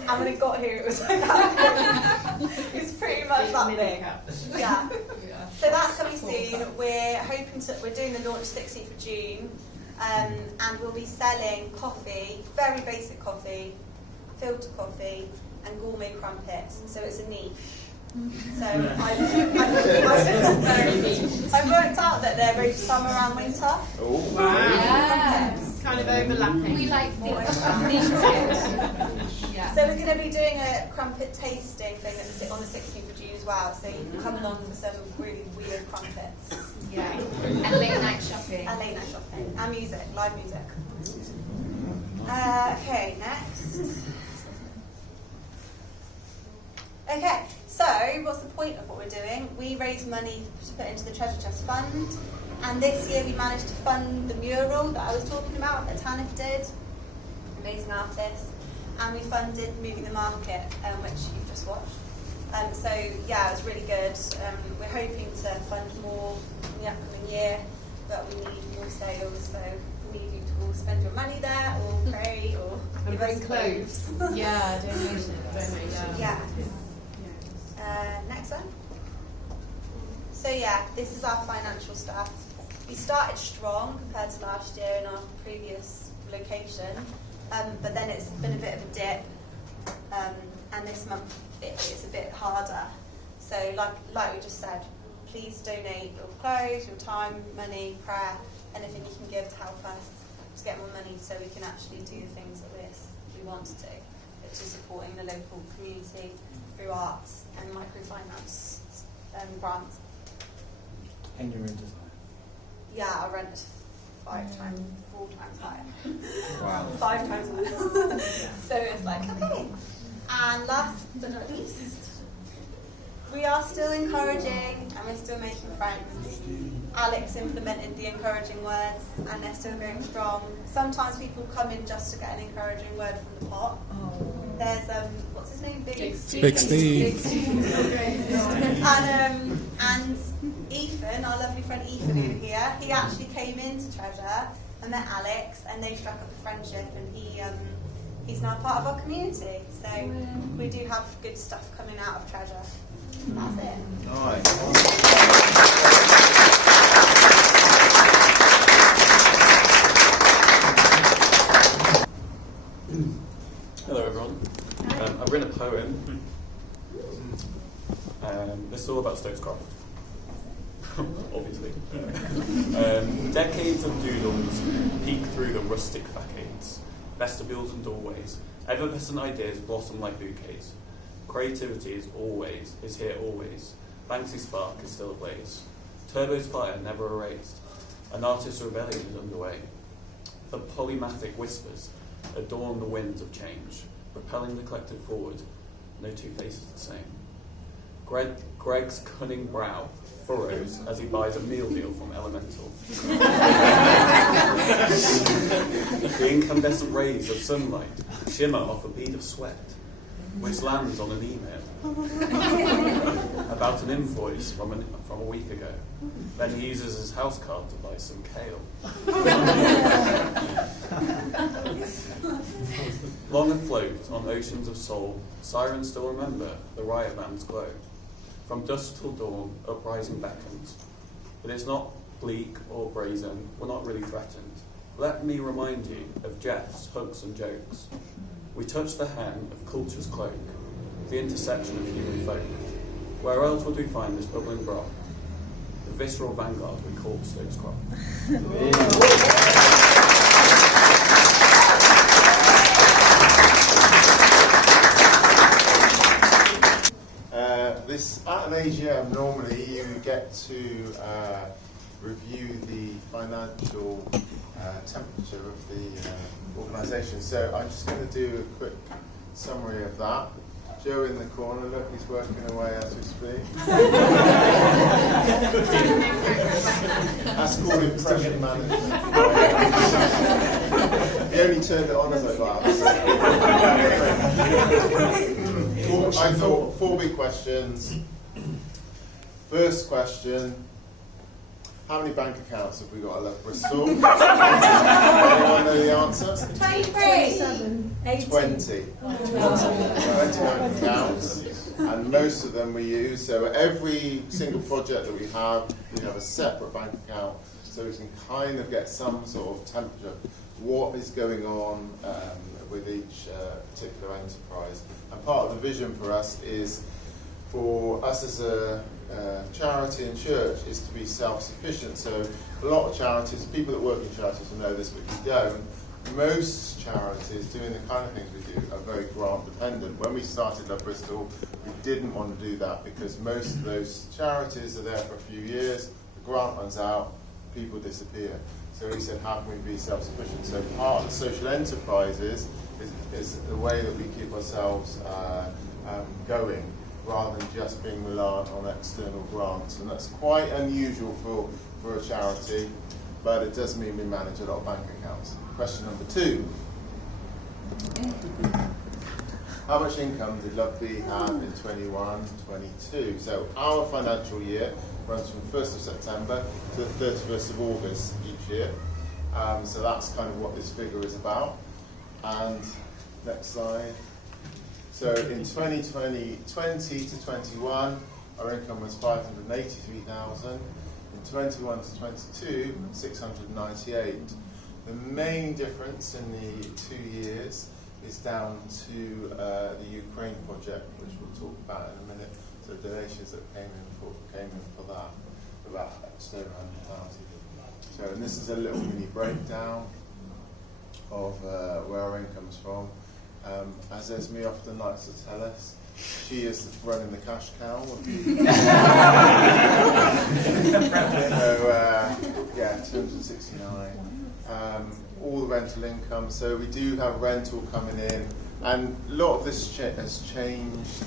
And when it got here, it was like that big. It's pretty much that big. Yeah. So that's coming soon. We're doing the launch 16th of June, and we'll be selling coffee, very basic coffee, filter coffee, and gourmet crumpets. So it's a niche. So I've worked out that they're very summer and winter. Oh, Yeah. Kind of overlapping. We like things. So we're going to be doing a crumpet tasting thing on the 16th of June as well. So you can come along for some really weird crumpets. Yeah. And late night shopping. And late night shopping. And music, live music. Okay, next. Okay, so what's the point of what we're doing? We raise money to put into the Treasure Chest Fund, and this year we managed to fund the mural that I was talking about that Tanif did, amazing artist, and we funded Moving the Market, which you've just watched. So yeah, it was really good. We're hoping to fund more in the upcoming year, but we need more sales, so we need you to all spend your money there, or pray, or give us clothes. Yeah, donation. Yeah. Next one. So yeah, this is our financial stuff. We started strong compared to last year in our previous location, but then it's been a bit of a dip, and this month it's a bit harder. So like we just said, please donate your clothes, your time, money, prayer, anything you can give to help us to get more money so we can actually do the things that we want to do, which is supporting the local community through arts and microfinance grants. And your rent is high. Yeah, our rent is 4 times higher. Wow. 5 times higher. So it's like, okay. And last but not least, we are still encouraging and we're still making friends. Alex implemented the encouraging words and they're still going strong. Sometimes people come in just to get an encouraging word from the pot. There's what's his name? Big Steve. And Ethan, our lovely friend Ethan over here, he actually came into Treasure and met Alex, and they struck up a friendship, and he's now part of our community. So we do have good stuff coming out of Treasure. That's it. Nice. Hello everyone. I've written a poem. This is all about Stokescroft. Obviously. Decades of doodles peek through the rustic facades, vestibules and doorways. Effervescent ideas blossom like bouquets. Creativity is here always. Banksy's spark is still ablaze. Turbo's fire never erased. An artist's rebellion is underway. The polymathic whispers adorn the winds of change, propelling the collective forward. No two faces the same. Greg's cunning brow furrows as he buys a meal deal from Elemental. The incandescent rays of sunlight shimmer off a bead of sweat, which lands on an email about an invoice from a week ago. Then he uses his house card to buy some kale. Long afloat on oceans of soul, sirens still remember the riot land's glow. From dusk till dawn, uprising beckons. But it's not bleak or brazen, we're not really threatened. Let me remind you of Jeff's hugs and jokes. We touch the hem of culture's cloak, the intersection of human folk. Where else would we find this bubbling broth? The visceral vanguard we call Stokescroft. AGM, normally you get to review the financial temperature of the organisation. So I'm just going to do a quick summary of that. Joe in the corner, look, he's working away as we speak. That's called impression management. He only turned it on as I laughed. I thought 4 big questions. First question, how many bank accounts have we got at LoveBristok? Anyone know the answer? 23. 20. 29 accounts. And most of them we use. So every single project that we have a separate bank account so we can kind of get some sort of temperature of what is going on with each particular enterprise. And part of the vision for us is for us as a charity and church is to be self-sufficient. So a lot of charities, people that work in charities will know this, but if you don't, most charities doing the kind of things we do are very grant dependent. When we started LoveBristok, we didn't want to do that because most of those charities are there for a few years, the grant runs out, people disappear. So he said, how can we be self-sufficient? So part of the social enterprises is the way that we keep ourselves going, rather than just being reliant on external grants. And that's quite unusual for a charity, but it does mean we manage a lot of bank accounts. Question number 2. How much income did LoveB have in 21-22? So our financial year runs from 1st of September to the 31st of August each year. So that's kind of what this figure is about. And next slide. So in 2020 to 21, our income was 583,000. In 21 to 22, 698. The main difference in the 2 years is down to the Ukraine project, which we'll talk about in a minute. So donations that came in for that, about just over 100,000. So, and this is a little mini breakdown of where our income's from. As Esme often likes to tell us, she is running the cash cow. Yeah, 269. All the rental income. So we do have rental coming in, and a lot of this has changed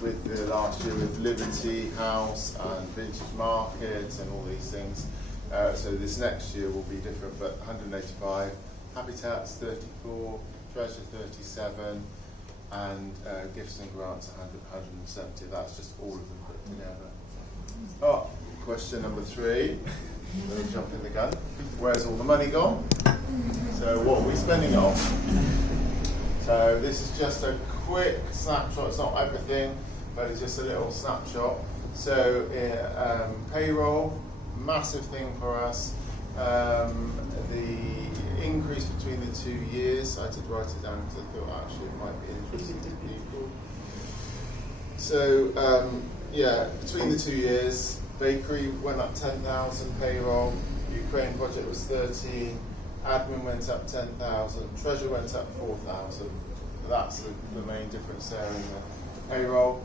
with the last year with Liberty House and Vintage Market and all these things. So this next year will be different, but 185. Habitats 34. Treasure 37, and gifts and grants 170. That's just all of them put together. Oh, question number 3. We'll jump in the gun. Where's all the money gone? So what are we spending on? So this is just a quick snapshot. It's not everything, but it's just a little snapshot. So payroll, massive thing for us. The increase between the 2 years, I did write it down because I thought actually it might be interesting to people. So yeah, between the 2 years, bakery went up 10,000, payroll, Ukraine project was 13, admin went up 10,000, treasure went up 4,000. That's the main difference there in the payroll.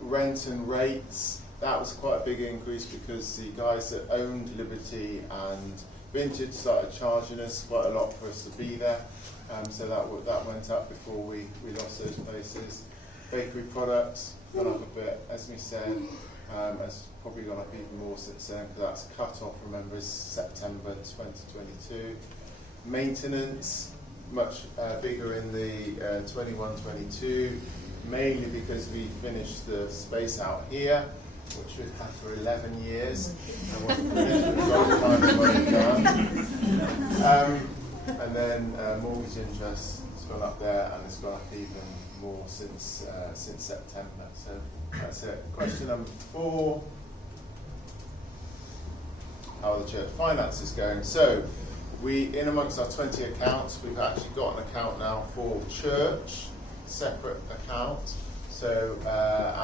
Rent and rates, that was quite a big increase because the guys that owned Liberty and Vintage started charging us quite a lot for us to be there, so that went up before we lost those places. Bakery products gone up a bit, as we said, has probably gone up even more since then because that's cut off, remember, is September 2022. Maintenance, much bigger in the 21-22, mainly because we finished the space out here, which we've had for 11 years. And wasn't finished, but a long time it wasn't done. And then mortgage interest has gone up there, and it's gone up even more since September. So that's it. Question number 4. How are the church finances going? So we, in amongst our 20 accounts, we've actually got an account now for church, separate account. So,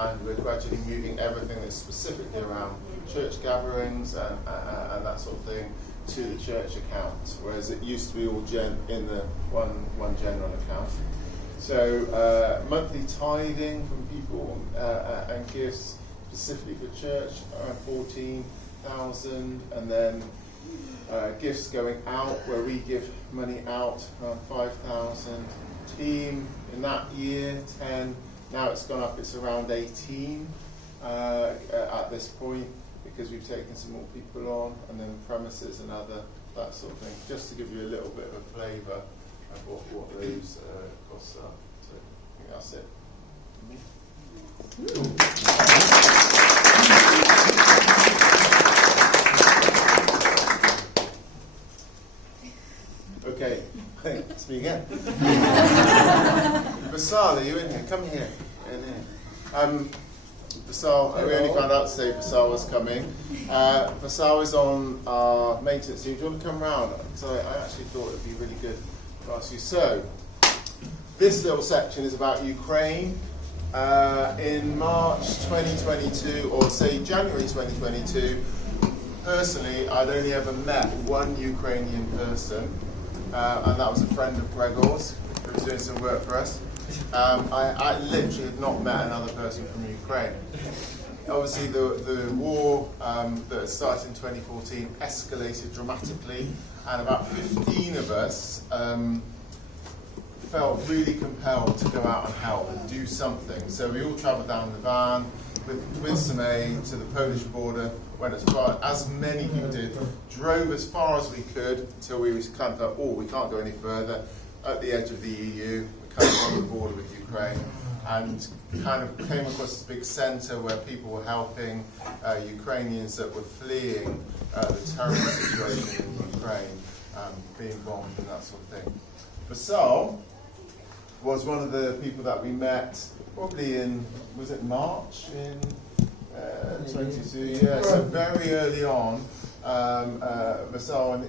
and we're gradually moving everything that's specifically around church gatherings and that sort of thing to the church account, whereas it used to be all in the one general account. So monthly tithing from people and gifts specifically for church, 14,000, and then gifts going out where we give money out, 5,000. Team in that year, 10. Now it's gone up, it's around 18 at this point, because we've taken some more people on, and then premises and other, that sort of thing, just to give you a little bit of a flavour of what those costs are. So I think that's it. Okay, it's me again. Basal, are you in here? Come here. In here. Basal, we only found out today Basal was coming. Basal is on our maintenance team. Do you want to come round? Because I actually thought it would be really good to ask you. So, this little section is about Ukraine. In March 2022, or say January 2022, personally, I'd only ever met one Ukrainian person, and that was a friend of Gregor's who was doing some work for us. I literally had not met another person from Ukraine. Obviously, the war that started in 2014 escalated dramatically, and about 15 of us felt really compelled to go out and help and do something. So we all travelled down in the van with some aid to the Polish border, went as far as many people did, drove as far as we could until we kind of thought, oh, we can't go any further, at the edge of the EU, we kind of on the border with Ukraine, and kind of came across this big centre where people were helping Ukrainians that were fleeing the terrible situation in Ukraine, being bombed and that sort of thing. Basal was one of the people that we met probably in, was it March in 22? Yeah, so very early on, Basal and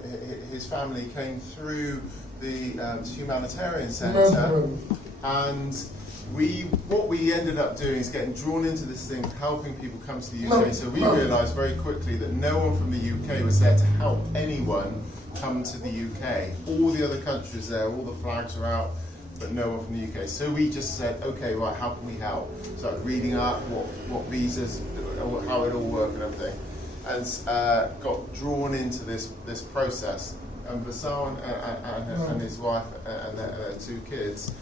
his family came through the humanitarian centre, and what we ended up doing is getting drawn into this thing, helping people come to the UK. So we realised very quickly that no one from the UK was there to help anyone come to the UK. All the other countries there, all the flags are out, but no one from the UK. So we just said, okay, right, how can we help? Started reading up what visas, how it all worked and everything, and got drawn into this process. And Basal and his wife and their two kids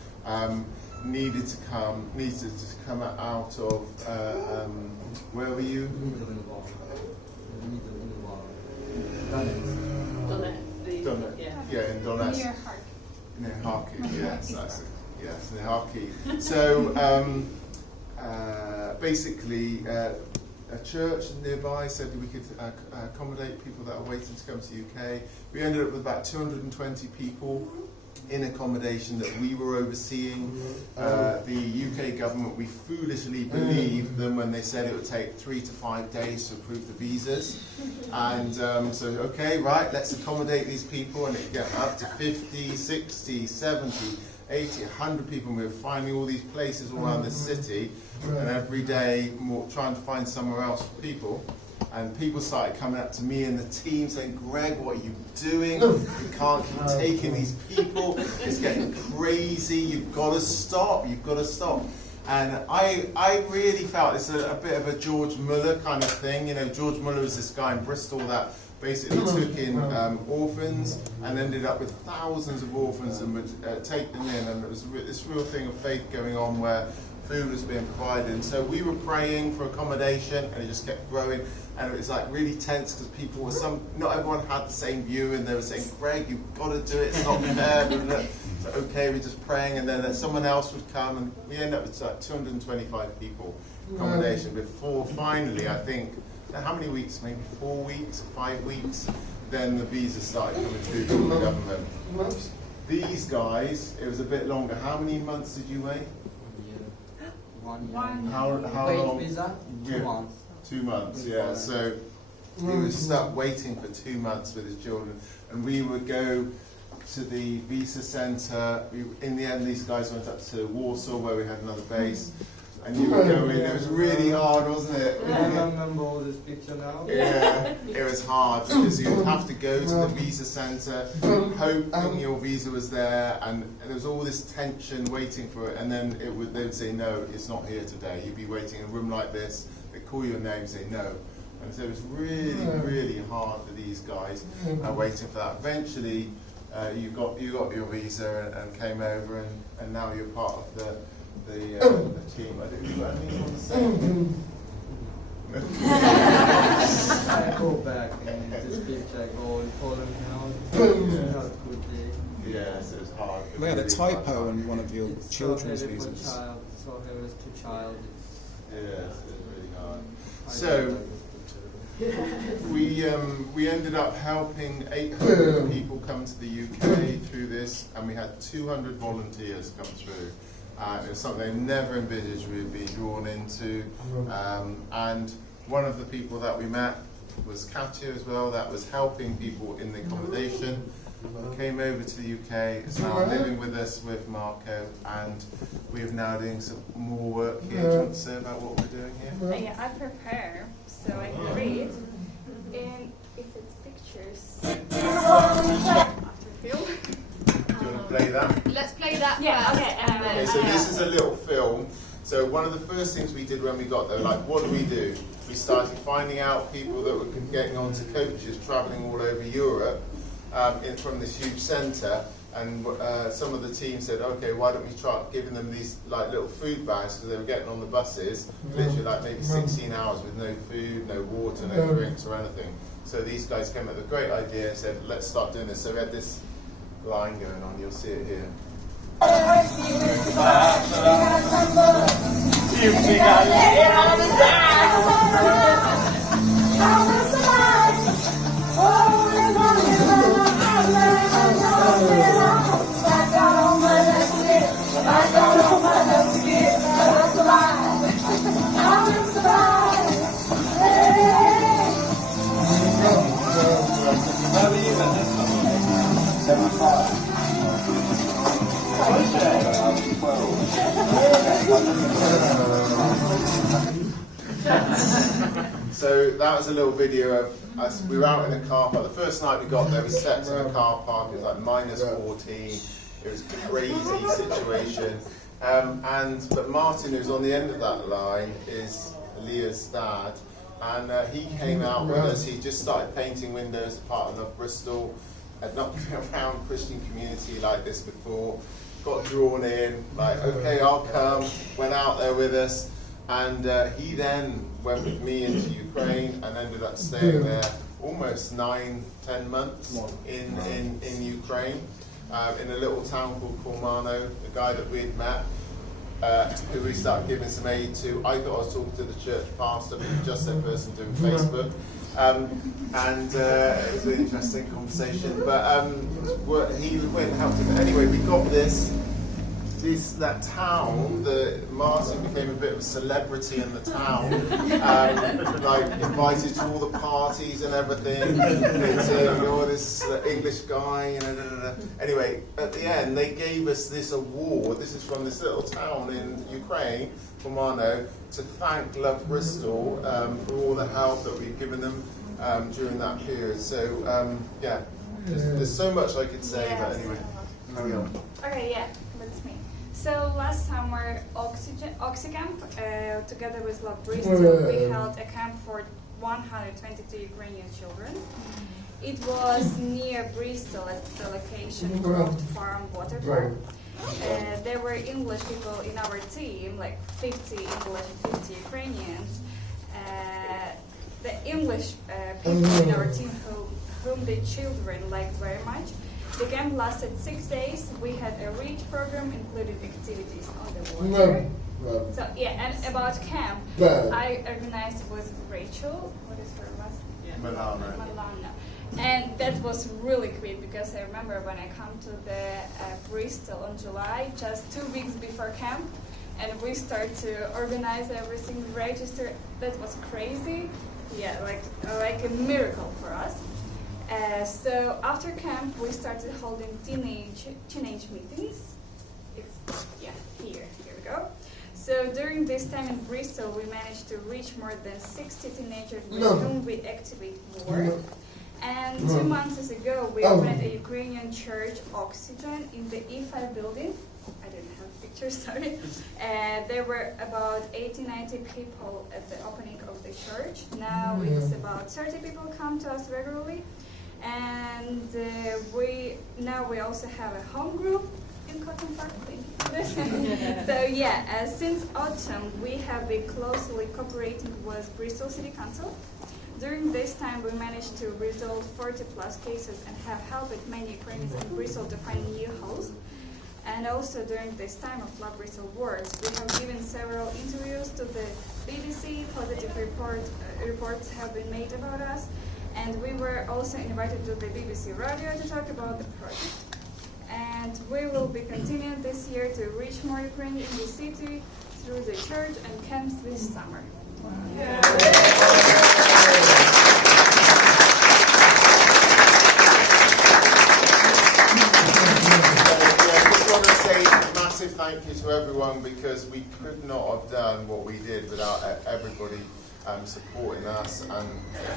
needed to come out of where were you? Donetsk. Yeah, in Donetsk. Near Kharkiv. Yes, that's it. Yes, near Kharkiv. So basically, a church nearby said we could accommodate people that are waiting to come to the UK. We ended up with about 220 people in accommodation that we were overseeing. The UK government, we foolishly believed them when they said it would take 3 to 5 days to approve the visas. And so, okay, right, let's accommodate these people, and it got up to 50, 60, 70, 80, 100 people, and we were finding all these places all around the city, and every day trying to find somewhere else for people. And people started coming up to me and the team saying, Greg, what are you doing? We can't keep taking these people. It's getting crazy. You've got to stop. You've got to stop. And I really felt it's a bit of a George Muller kind of thing. You know, George Muller was this guy in Bristol that basically took in orphans and ended up with thousands of orphans and would take them in. And it was this real thing of faith going on where food was being provided. And so we were praying for accommodation, and it just kept growing. And it was like really tense because people were not everyone had the same view, and they were saying, Greg, you've got to do it, it's not fair. So okay, we're just praying, and then someone else would come, and we ended up with like 225 people accommodation before finally, I think, how many weeks, maybe 4 weeks, 5 weeks, then the visas started coming through from the government. These guys, it was a bit longer. How many months did you wait? 1 year. How long? Visa? 2 months. 2 months, yeah. So he was stuck waiting for 2 months with his children, and we would go to the visa centre. In the end, these guys went up to Warsaw, where we had another base. and you were going. It was really hard, wasn't it? I remember all this picture now. Yeah, it was hard because you'd have to go to the visa centre, hoping your visa was there, and there was all this tension waiting for it, and then they would say, no, it's not here today. You'd be waiting in a room like this, they'd call your name and say no. And so it was really, really hard for these guys waiting for that. Eventually, you got your visa and came over, and now you're part of the team. I think you've got anything you want to say? I go back and this picture I go in Poland now. Yes, it was hard. We had a typo on one of your children's so heavy for visas. child, so heavy to child. Yes, it was really hard. So we ended up helping 800 people come to the UK through this, and we had 200 volunteers come through. It was something I never envisaged we'd be drawn into. And one of the people that we met was Katya as well, that was helping people in the accommodation. Came over to the UK, is now living with us with Marco, and we're now doing some more work here. Do you want to say about what we're doing here? Yeah, I prepare so I can read. And if it's pictures after film. Do you want to play that? Let's play that Yeah, first. okay. Okay, so this is a little film. So one of the first things we did when we got there, like, what do? We started finding out people that were getting onto coaches travelling all over Europe from this huge centre, and some of the team said, okay, why don't we try giving them these like little food bags, because they were getting on the buses literally like maybe 16 hours with no food, no water, no drinks or anything. So these guys came up with a great idea and said, let's start doing this. So we had this line going on, you'll see it here. So that was a little video of us. We were out in the car park. The first night we got there, we stepped in the car park. It was like minus 14. It was a crazy situation. But Martin, who's on the end of that line, is Leah's dad, and he came out with us. He just started painting windows as part of LoveBristok. Had not been around Christian community like this before. Got drawn in, like, okay, I'll come. Went out there with us, and he then went with me into Ukraine and ended up staying there almost 9-10 months in Ukraine, in a little town called Kormano. The guy that we'd met, who we started giving some aid to. I thought I was talking to the church pastor, but he just that person doing Facebook. It was an interesting conversation. But he went and helped him. Anyway, we got that town. Martin became a bit of a celebrity in the town, like invited to all the parties and everything. This English guy. Anyway, at the end, they gave us this award. This is from this little town in Ukraine, Kormano, to thank LoveBristok for all the help that we've given them during that period. So there's so much I could say, but anyway, carry on. Okay, yeah, that's me. So last summer, Oxycamp, together with LoveBristok, we held a camp for 122 Ukrainian children. It was near Bristol at the location called Farm Waterfall. There were English people in our team, like 50 English and 50 Ukrainians. The English people in our team whom the children liked very much. The camp lasted 6 days. We had a reach program, including activities on the water. So and about camp, I organized with Rachel. What is her last name? Milano. And that was really quick, because I remember when I come to the Bristol in July, just 2 weeks before camp, and we start to organize everything, register. That was crazy. Yeah, like a miracle for us. So after camp, we started holding teenage meetings. Here we go. So during this time in Bristol, we managed to reach more than 60 teenagers with whom we actively work. And 2 months ago, we opened a Ukrainian church, Oxygen, in the E5 building. I didn't have pictures, sorry. There were about 80-90 people at the opening of the church. Now it's about 30 people come to us regularly. And we also have a home group in Cotton Park. So yeah, since autumn, we have been closely cooperating with Bristol City Council. During this time, we managed to resolve 40 plus cases and have helped many Ukrainians in Bristol to find new homes. And also during this time of Love Bristol Works, we have given several interviews to the BBC. Positive reports have been made about us. And we were also invited to the BBC Radio to talk about the project. And we will be continuing this year to reach more Ukrainians in the city through the church and camps this summer. Yeah, I just want to say a massive thank you to everyone, because we could not have done what we did without everybody supporting us. And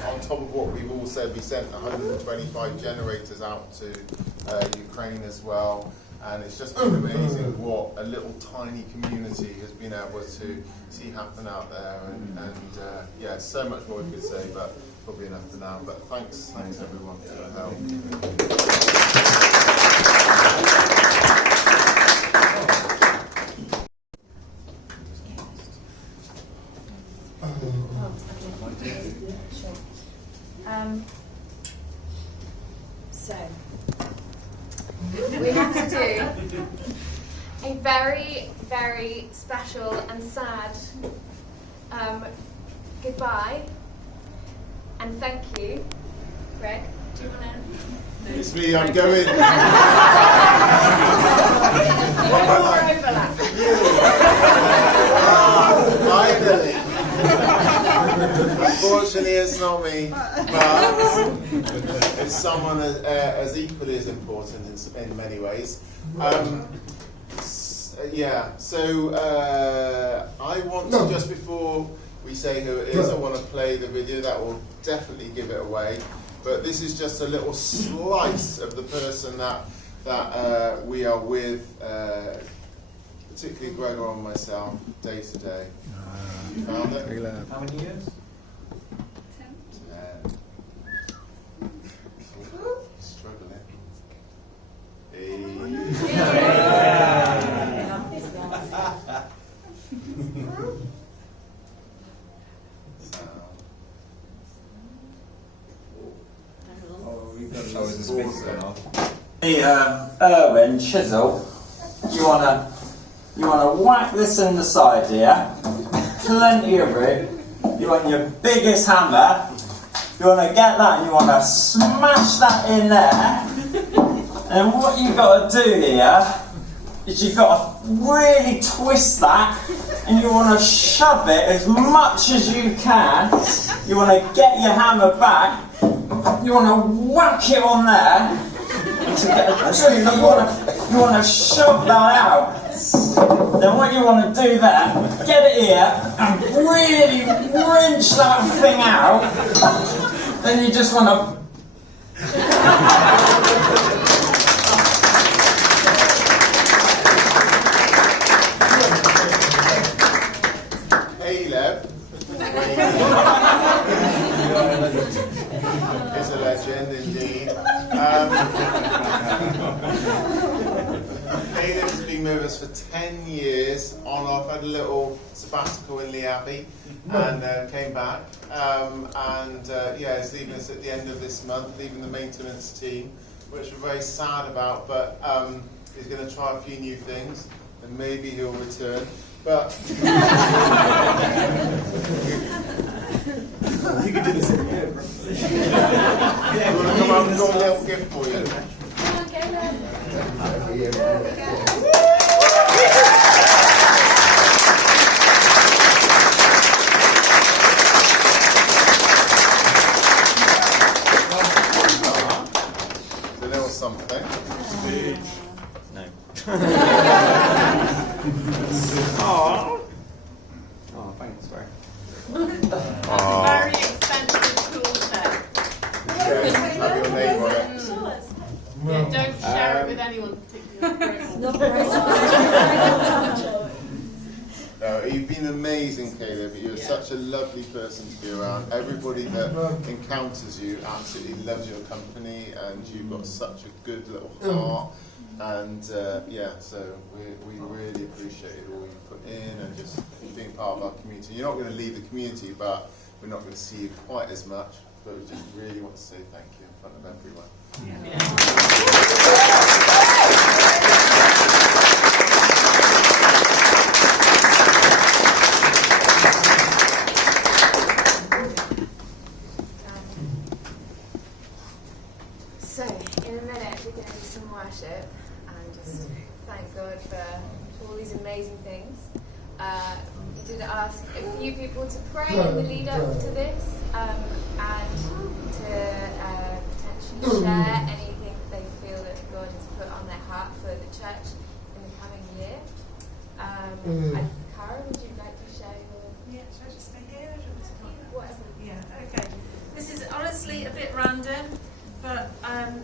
on top of what we've all said, we sent 125 generators out to Ukraine as well. And it's just been amazing what a little tiny community has been able to see happen out there. And yeah, so much more we could say, but probably enough for now. But thanks everyone for your help. So we have to do a very, very special and sad goodbye and thank you. Greg, do you want to? It's me, I'm going. One more overlap. Finally. Unfortunately, it's not me, but it's someone as equally as important in many ways. Yeah, so I want to, just before we say who it is, I want to play the video that will definitely give it away. But this is just a little slice of the person that we are with, particularly Gregor and myself, day to day. Found it? How many years? 10. Struggling. Hey, Erwin Chisel, you wanna whack this in the side here? Plenty of it. You want your biggest hammer. You wanna get that and you wanna smash that in there. And what you gotta do here is you gotta really twist that, and you wanna shove it as much as you can. You wanna get your hammer back. You want to whack it on there, and to get a you want to shove that out. Then what you want to do there, get it here, and really wrench that thing out. Then you just want to... Hey, Lev. Is a legend indeed. Caleb's been with us for 10 years on off, had a little sabbatical in Lee Abbey and came back. Yeah, he's leaving us at the end of this month, leaving the maintenance team, which we're very sad about, but he's going to try a few new things and maybe he'll return. But you can do this again. I'm going to come out and got a little gift for you. So there was something. No. Oh. have your name on it. Yeah, don't share it with anyone particularly. No, you've been amazing, Caleb. You're such a lovely person to be around. Everybody that encounters you absolutely loves your company, and you've got such a good little heart. And yeah, so we really appreciate all you put in and just being part of our community. You're not going to leave the community, but we're not going to see you quite as much. But we just really want to say thank you in front of everyone. So, in a minute, we're going to do some worship and just thank God for all these amazing things. We did ask a few people to pray in the lead up to this and to potentially share anything that they feel that God has put on their heart for the church in the coming year. Cara, would you like to share your... Yeah, should I just stay here or should I just come? Whatever. Yeah, okay. This is honestly a bit random, but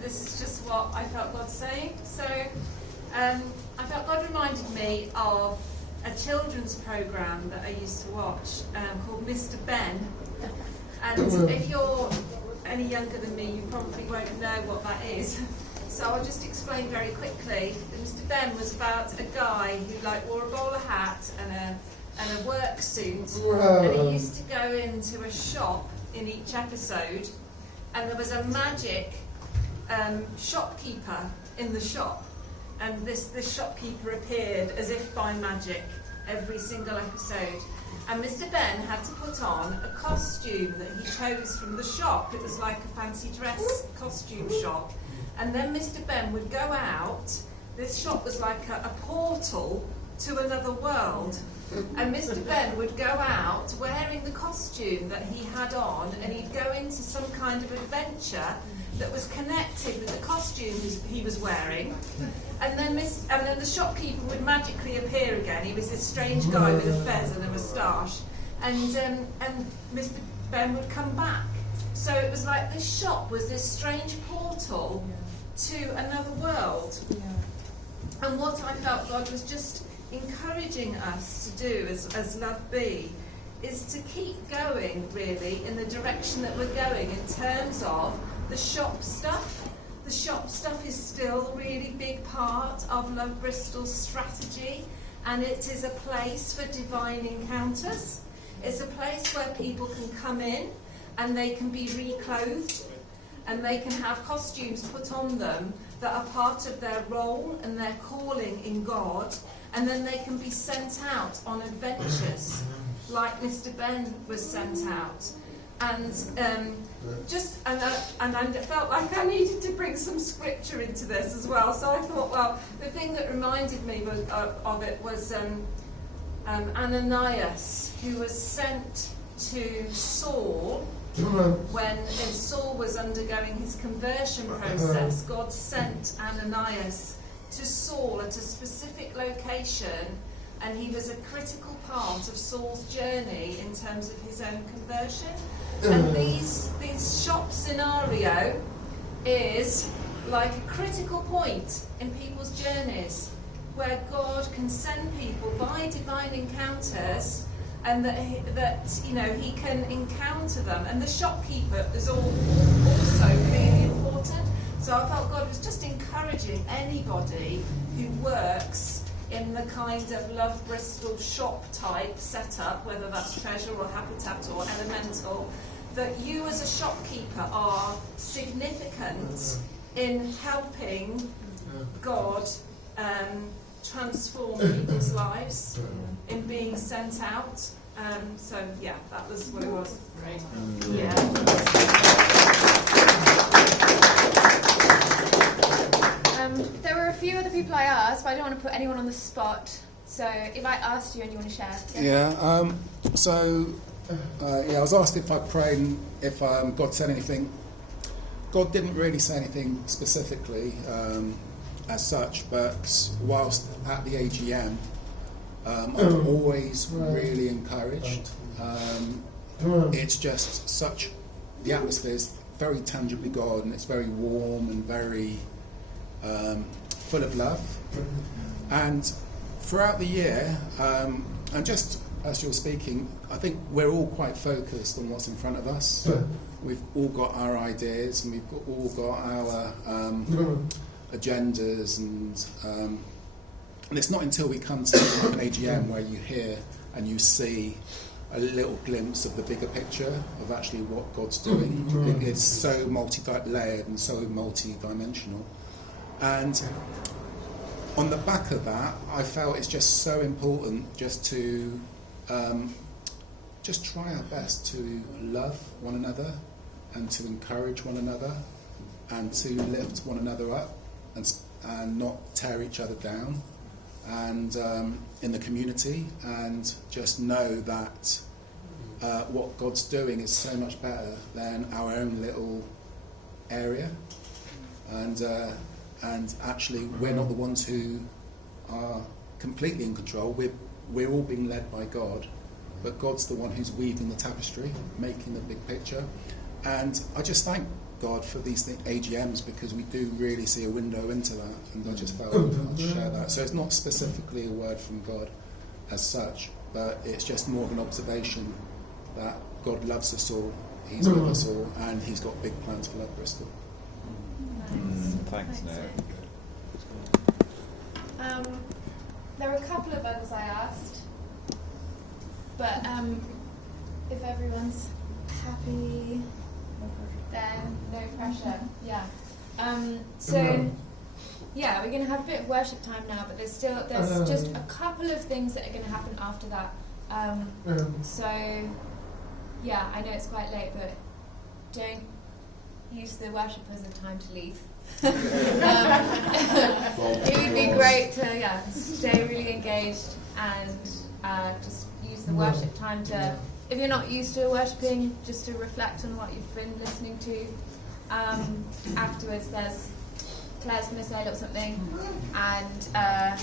this is just what I felt God saying. So I felt God reminded me of a children's programme that I used to watch called Mr. Ben. And if you're any younger than me, you probably won't know what that is. So I'll just explain very quickly. Mr. Ben was about a guy who wore a bowler hat and a work suit, and he used to go into a shop in each episode, and there was a magic shopkeeper in the shop, and this shopkeeper appeared as if by magic every single episode. And Mr. Ben had to put on a costume that he chose from the shop. It was like a fancy dress costume shop. And then Mr. Ben would go out. This shop was like a portal to another world. And Mr. Ben would go out wearing the costume that he had on, and he'd go into some kind of adventure that was connected with the costume he was wearing. And then the shopkeeper would magically appear again. He was this strange guy with a fez and a moustache. And Mr. Ben would come back. So it was like this shop was this strange portal to another world. And what I felt God was just encouraging us to do as Love Be is to keep going really in the direction that we're going in terms of the shop stuff. The shop stuff is still a really big part of Love Bristol's strategy, and it is a place for divine encounters. It's a place where people can come in and they can be reclothed and they can have costumes put on them that are part of their role and their calling in God, and then they can be sent out on adventures like Mr. Ben was sent out. And I felt like I needed to bring some scripture into this as well. So I thought, well, the thing that reminded me of it was Ananias, who was sent to Saul when Saul was undergoing his conversion process. God sent Ananias to Saul at a specific location, and he was a critical part of Saul's journey in terms of his own conversion. And this shop scenario is like a critical point in people's journeys where God can send people by divine encounters, and that he can encounter them. And the shopkeeper is also really important. So I felt God was just encouraging anybody who works in the kind of Love Bristol shop type setup, whether that's Treasure or Habitat or Elemental, that you as a shopkeeper are significant in helping God transform people's lives, in being sent out. So yeah, that was what it was. Great. Yeah. There were a few other people I asked, but I don't want to put anyone on the spot. So if I asked you and you want to share. Yeah. I was asked if I prayed if God said anything. God didn't really say anything specifically as such, but whilst at the AGM, I'm always really encouraged. It's just the atmosphere is very tangibly God, and it's very warm and very full of love. And throughout the year, and just as you're speaking, I think we're all quite focused on what's in front of us. We've all got our ideas, and we've all got our agendas, and it's not until we come to an AGM where you hear and you see a little glimpse of the bigger picture of actually what God's doing. It is so multi-layered and so multi-dimensional. And on the back of that, I felt it's just so important just to just try our best to love one another and to encourage one another and to lift one another up and not tear each other down, and in the community, and just know that what God's doing is so much better than our own little area, and actually we're not the ones who are completely in control. We're all being led by God, but God's the one who's weaving the tapestry, making the big picture. And I just thank God for these AGMs, because we do really see a window into that, and I just felt I'd share that. So it's not specifically a word from God as such, but it's just more of an observation that God loves us all, He's with us all, and He's got big plans for LoveBristok. Thanks, Nick. There were a couple of others I asked, but if everyone's happy, then no pressure. Yeah. So, yeah, we're going to have a bit of worship time now, but there's just a couple of things that are going to happen after that. So, yeah, I know it's quite late, but don't use the worship as a time to leave. It would be great to stay really engaged and just use the worship time to, if you're not used to worshipping, just to reflect on what you've been listening to. Afterwards, Claire's going to say a little something, and at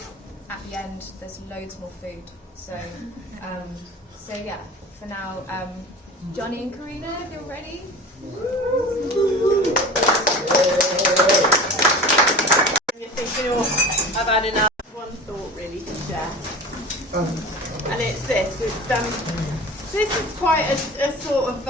the end there's loads more food. So yeah, for now, Johnny and Karina, if you're ready. You're thinking, I've had enough. One thought really to share, and it's this. This is quite a sort of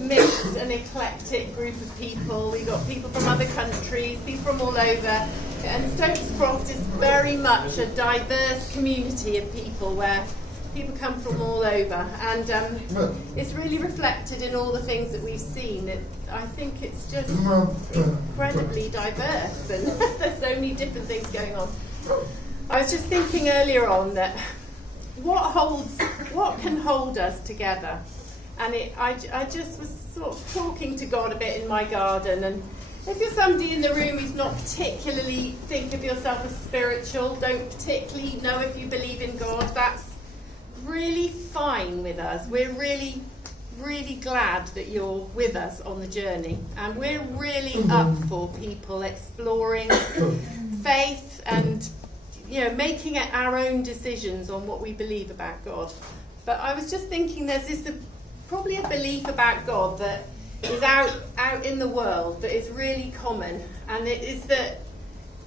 mixed and eclectic group of people. We've got people from other countries, people from all over, and Stokes Croft is very much a diverse community of people where people come from all over, and it's really reflected in all the things that we've seen. I think it's just incredibly diverse, and there's so many different things going on. I was just thinking earlier on that what can hold us together, and I just was sort of talking to God a bit in my garden. And if you're somebody in the room who's not particularly think of yourself as spiritual, don't particularly know if you believe in God, that's really fine with us. We're really, really glad that you're with us on the journey, and we're really up for people exploring faith and making it our own decisions on what we believe about God. But I was just thinking there's probably a belief about God that is out in the world that is really common, and it is that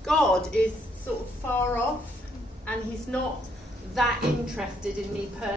God is sort of far off, and He's not that interested in me personally.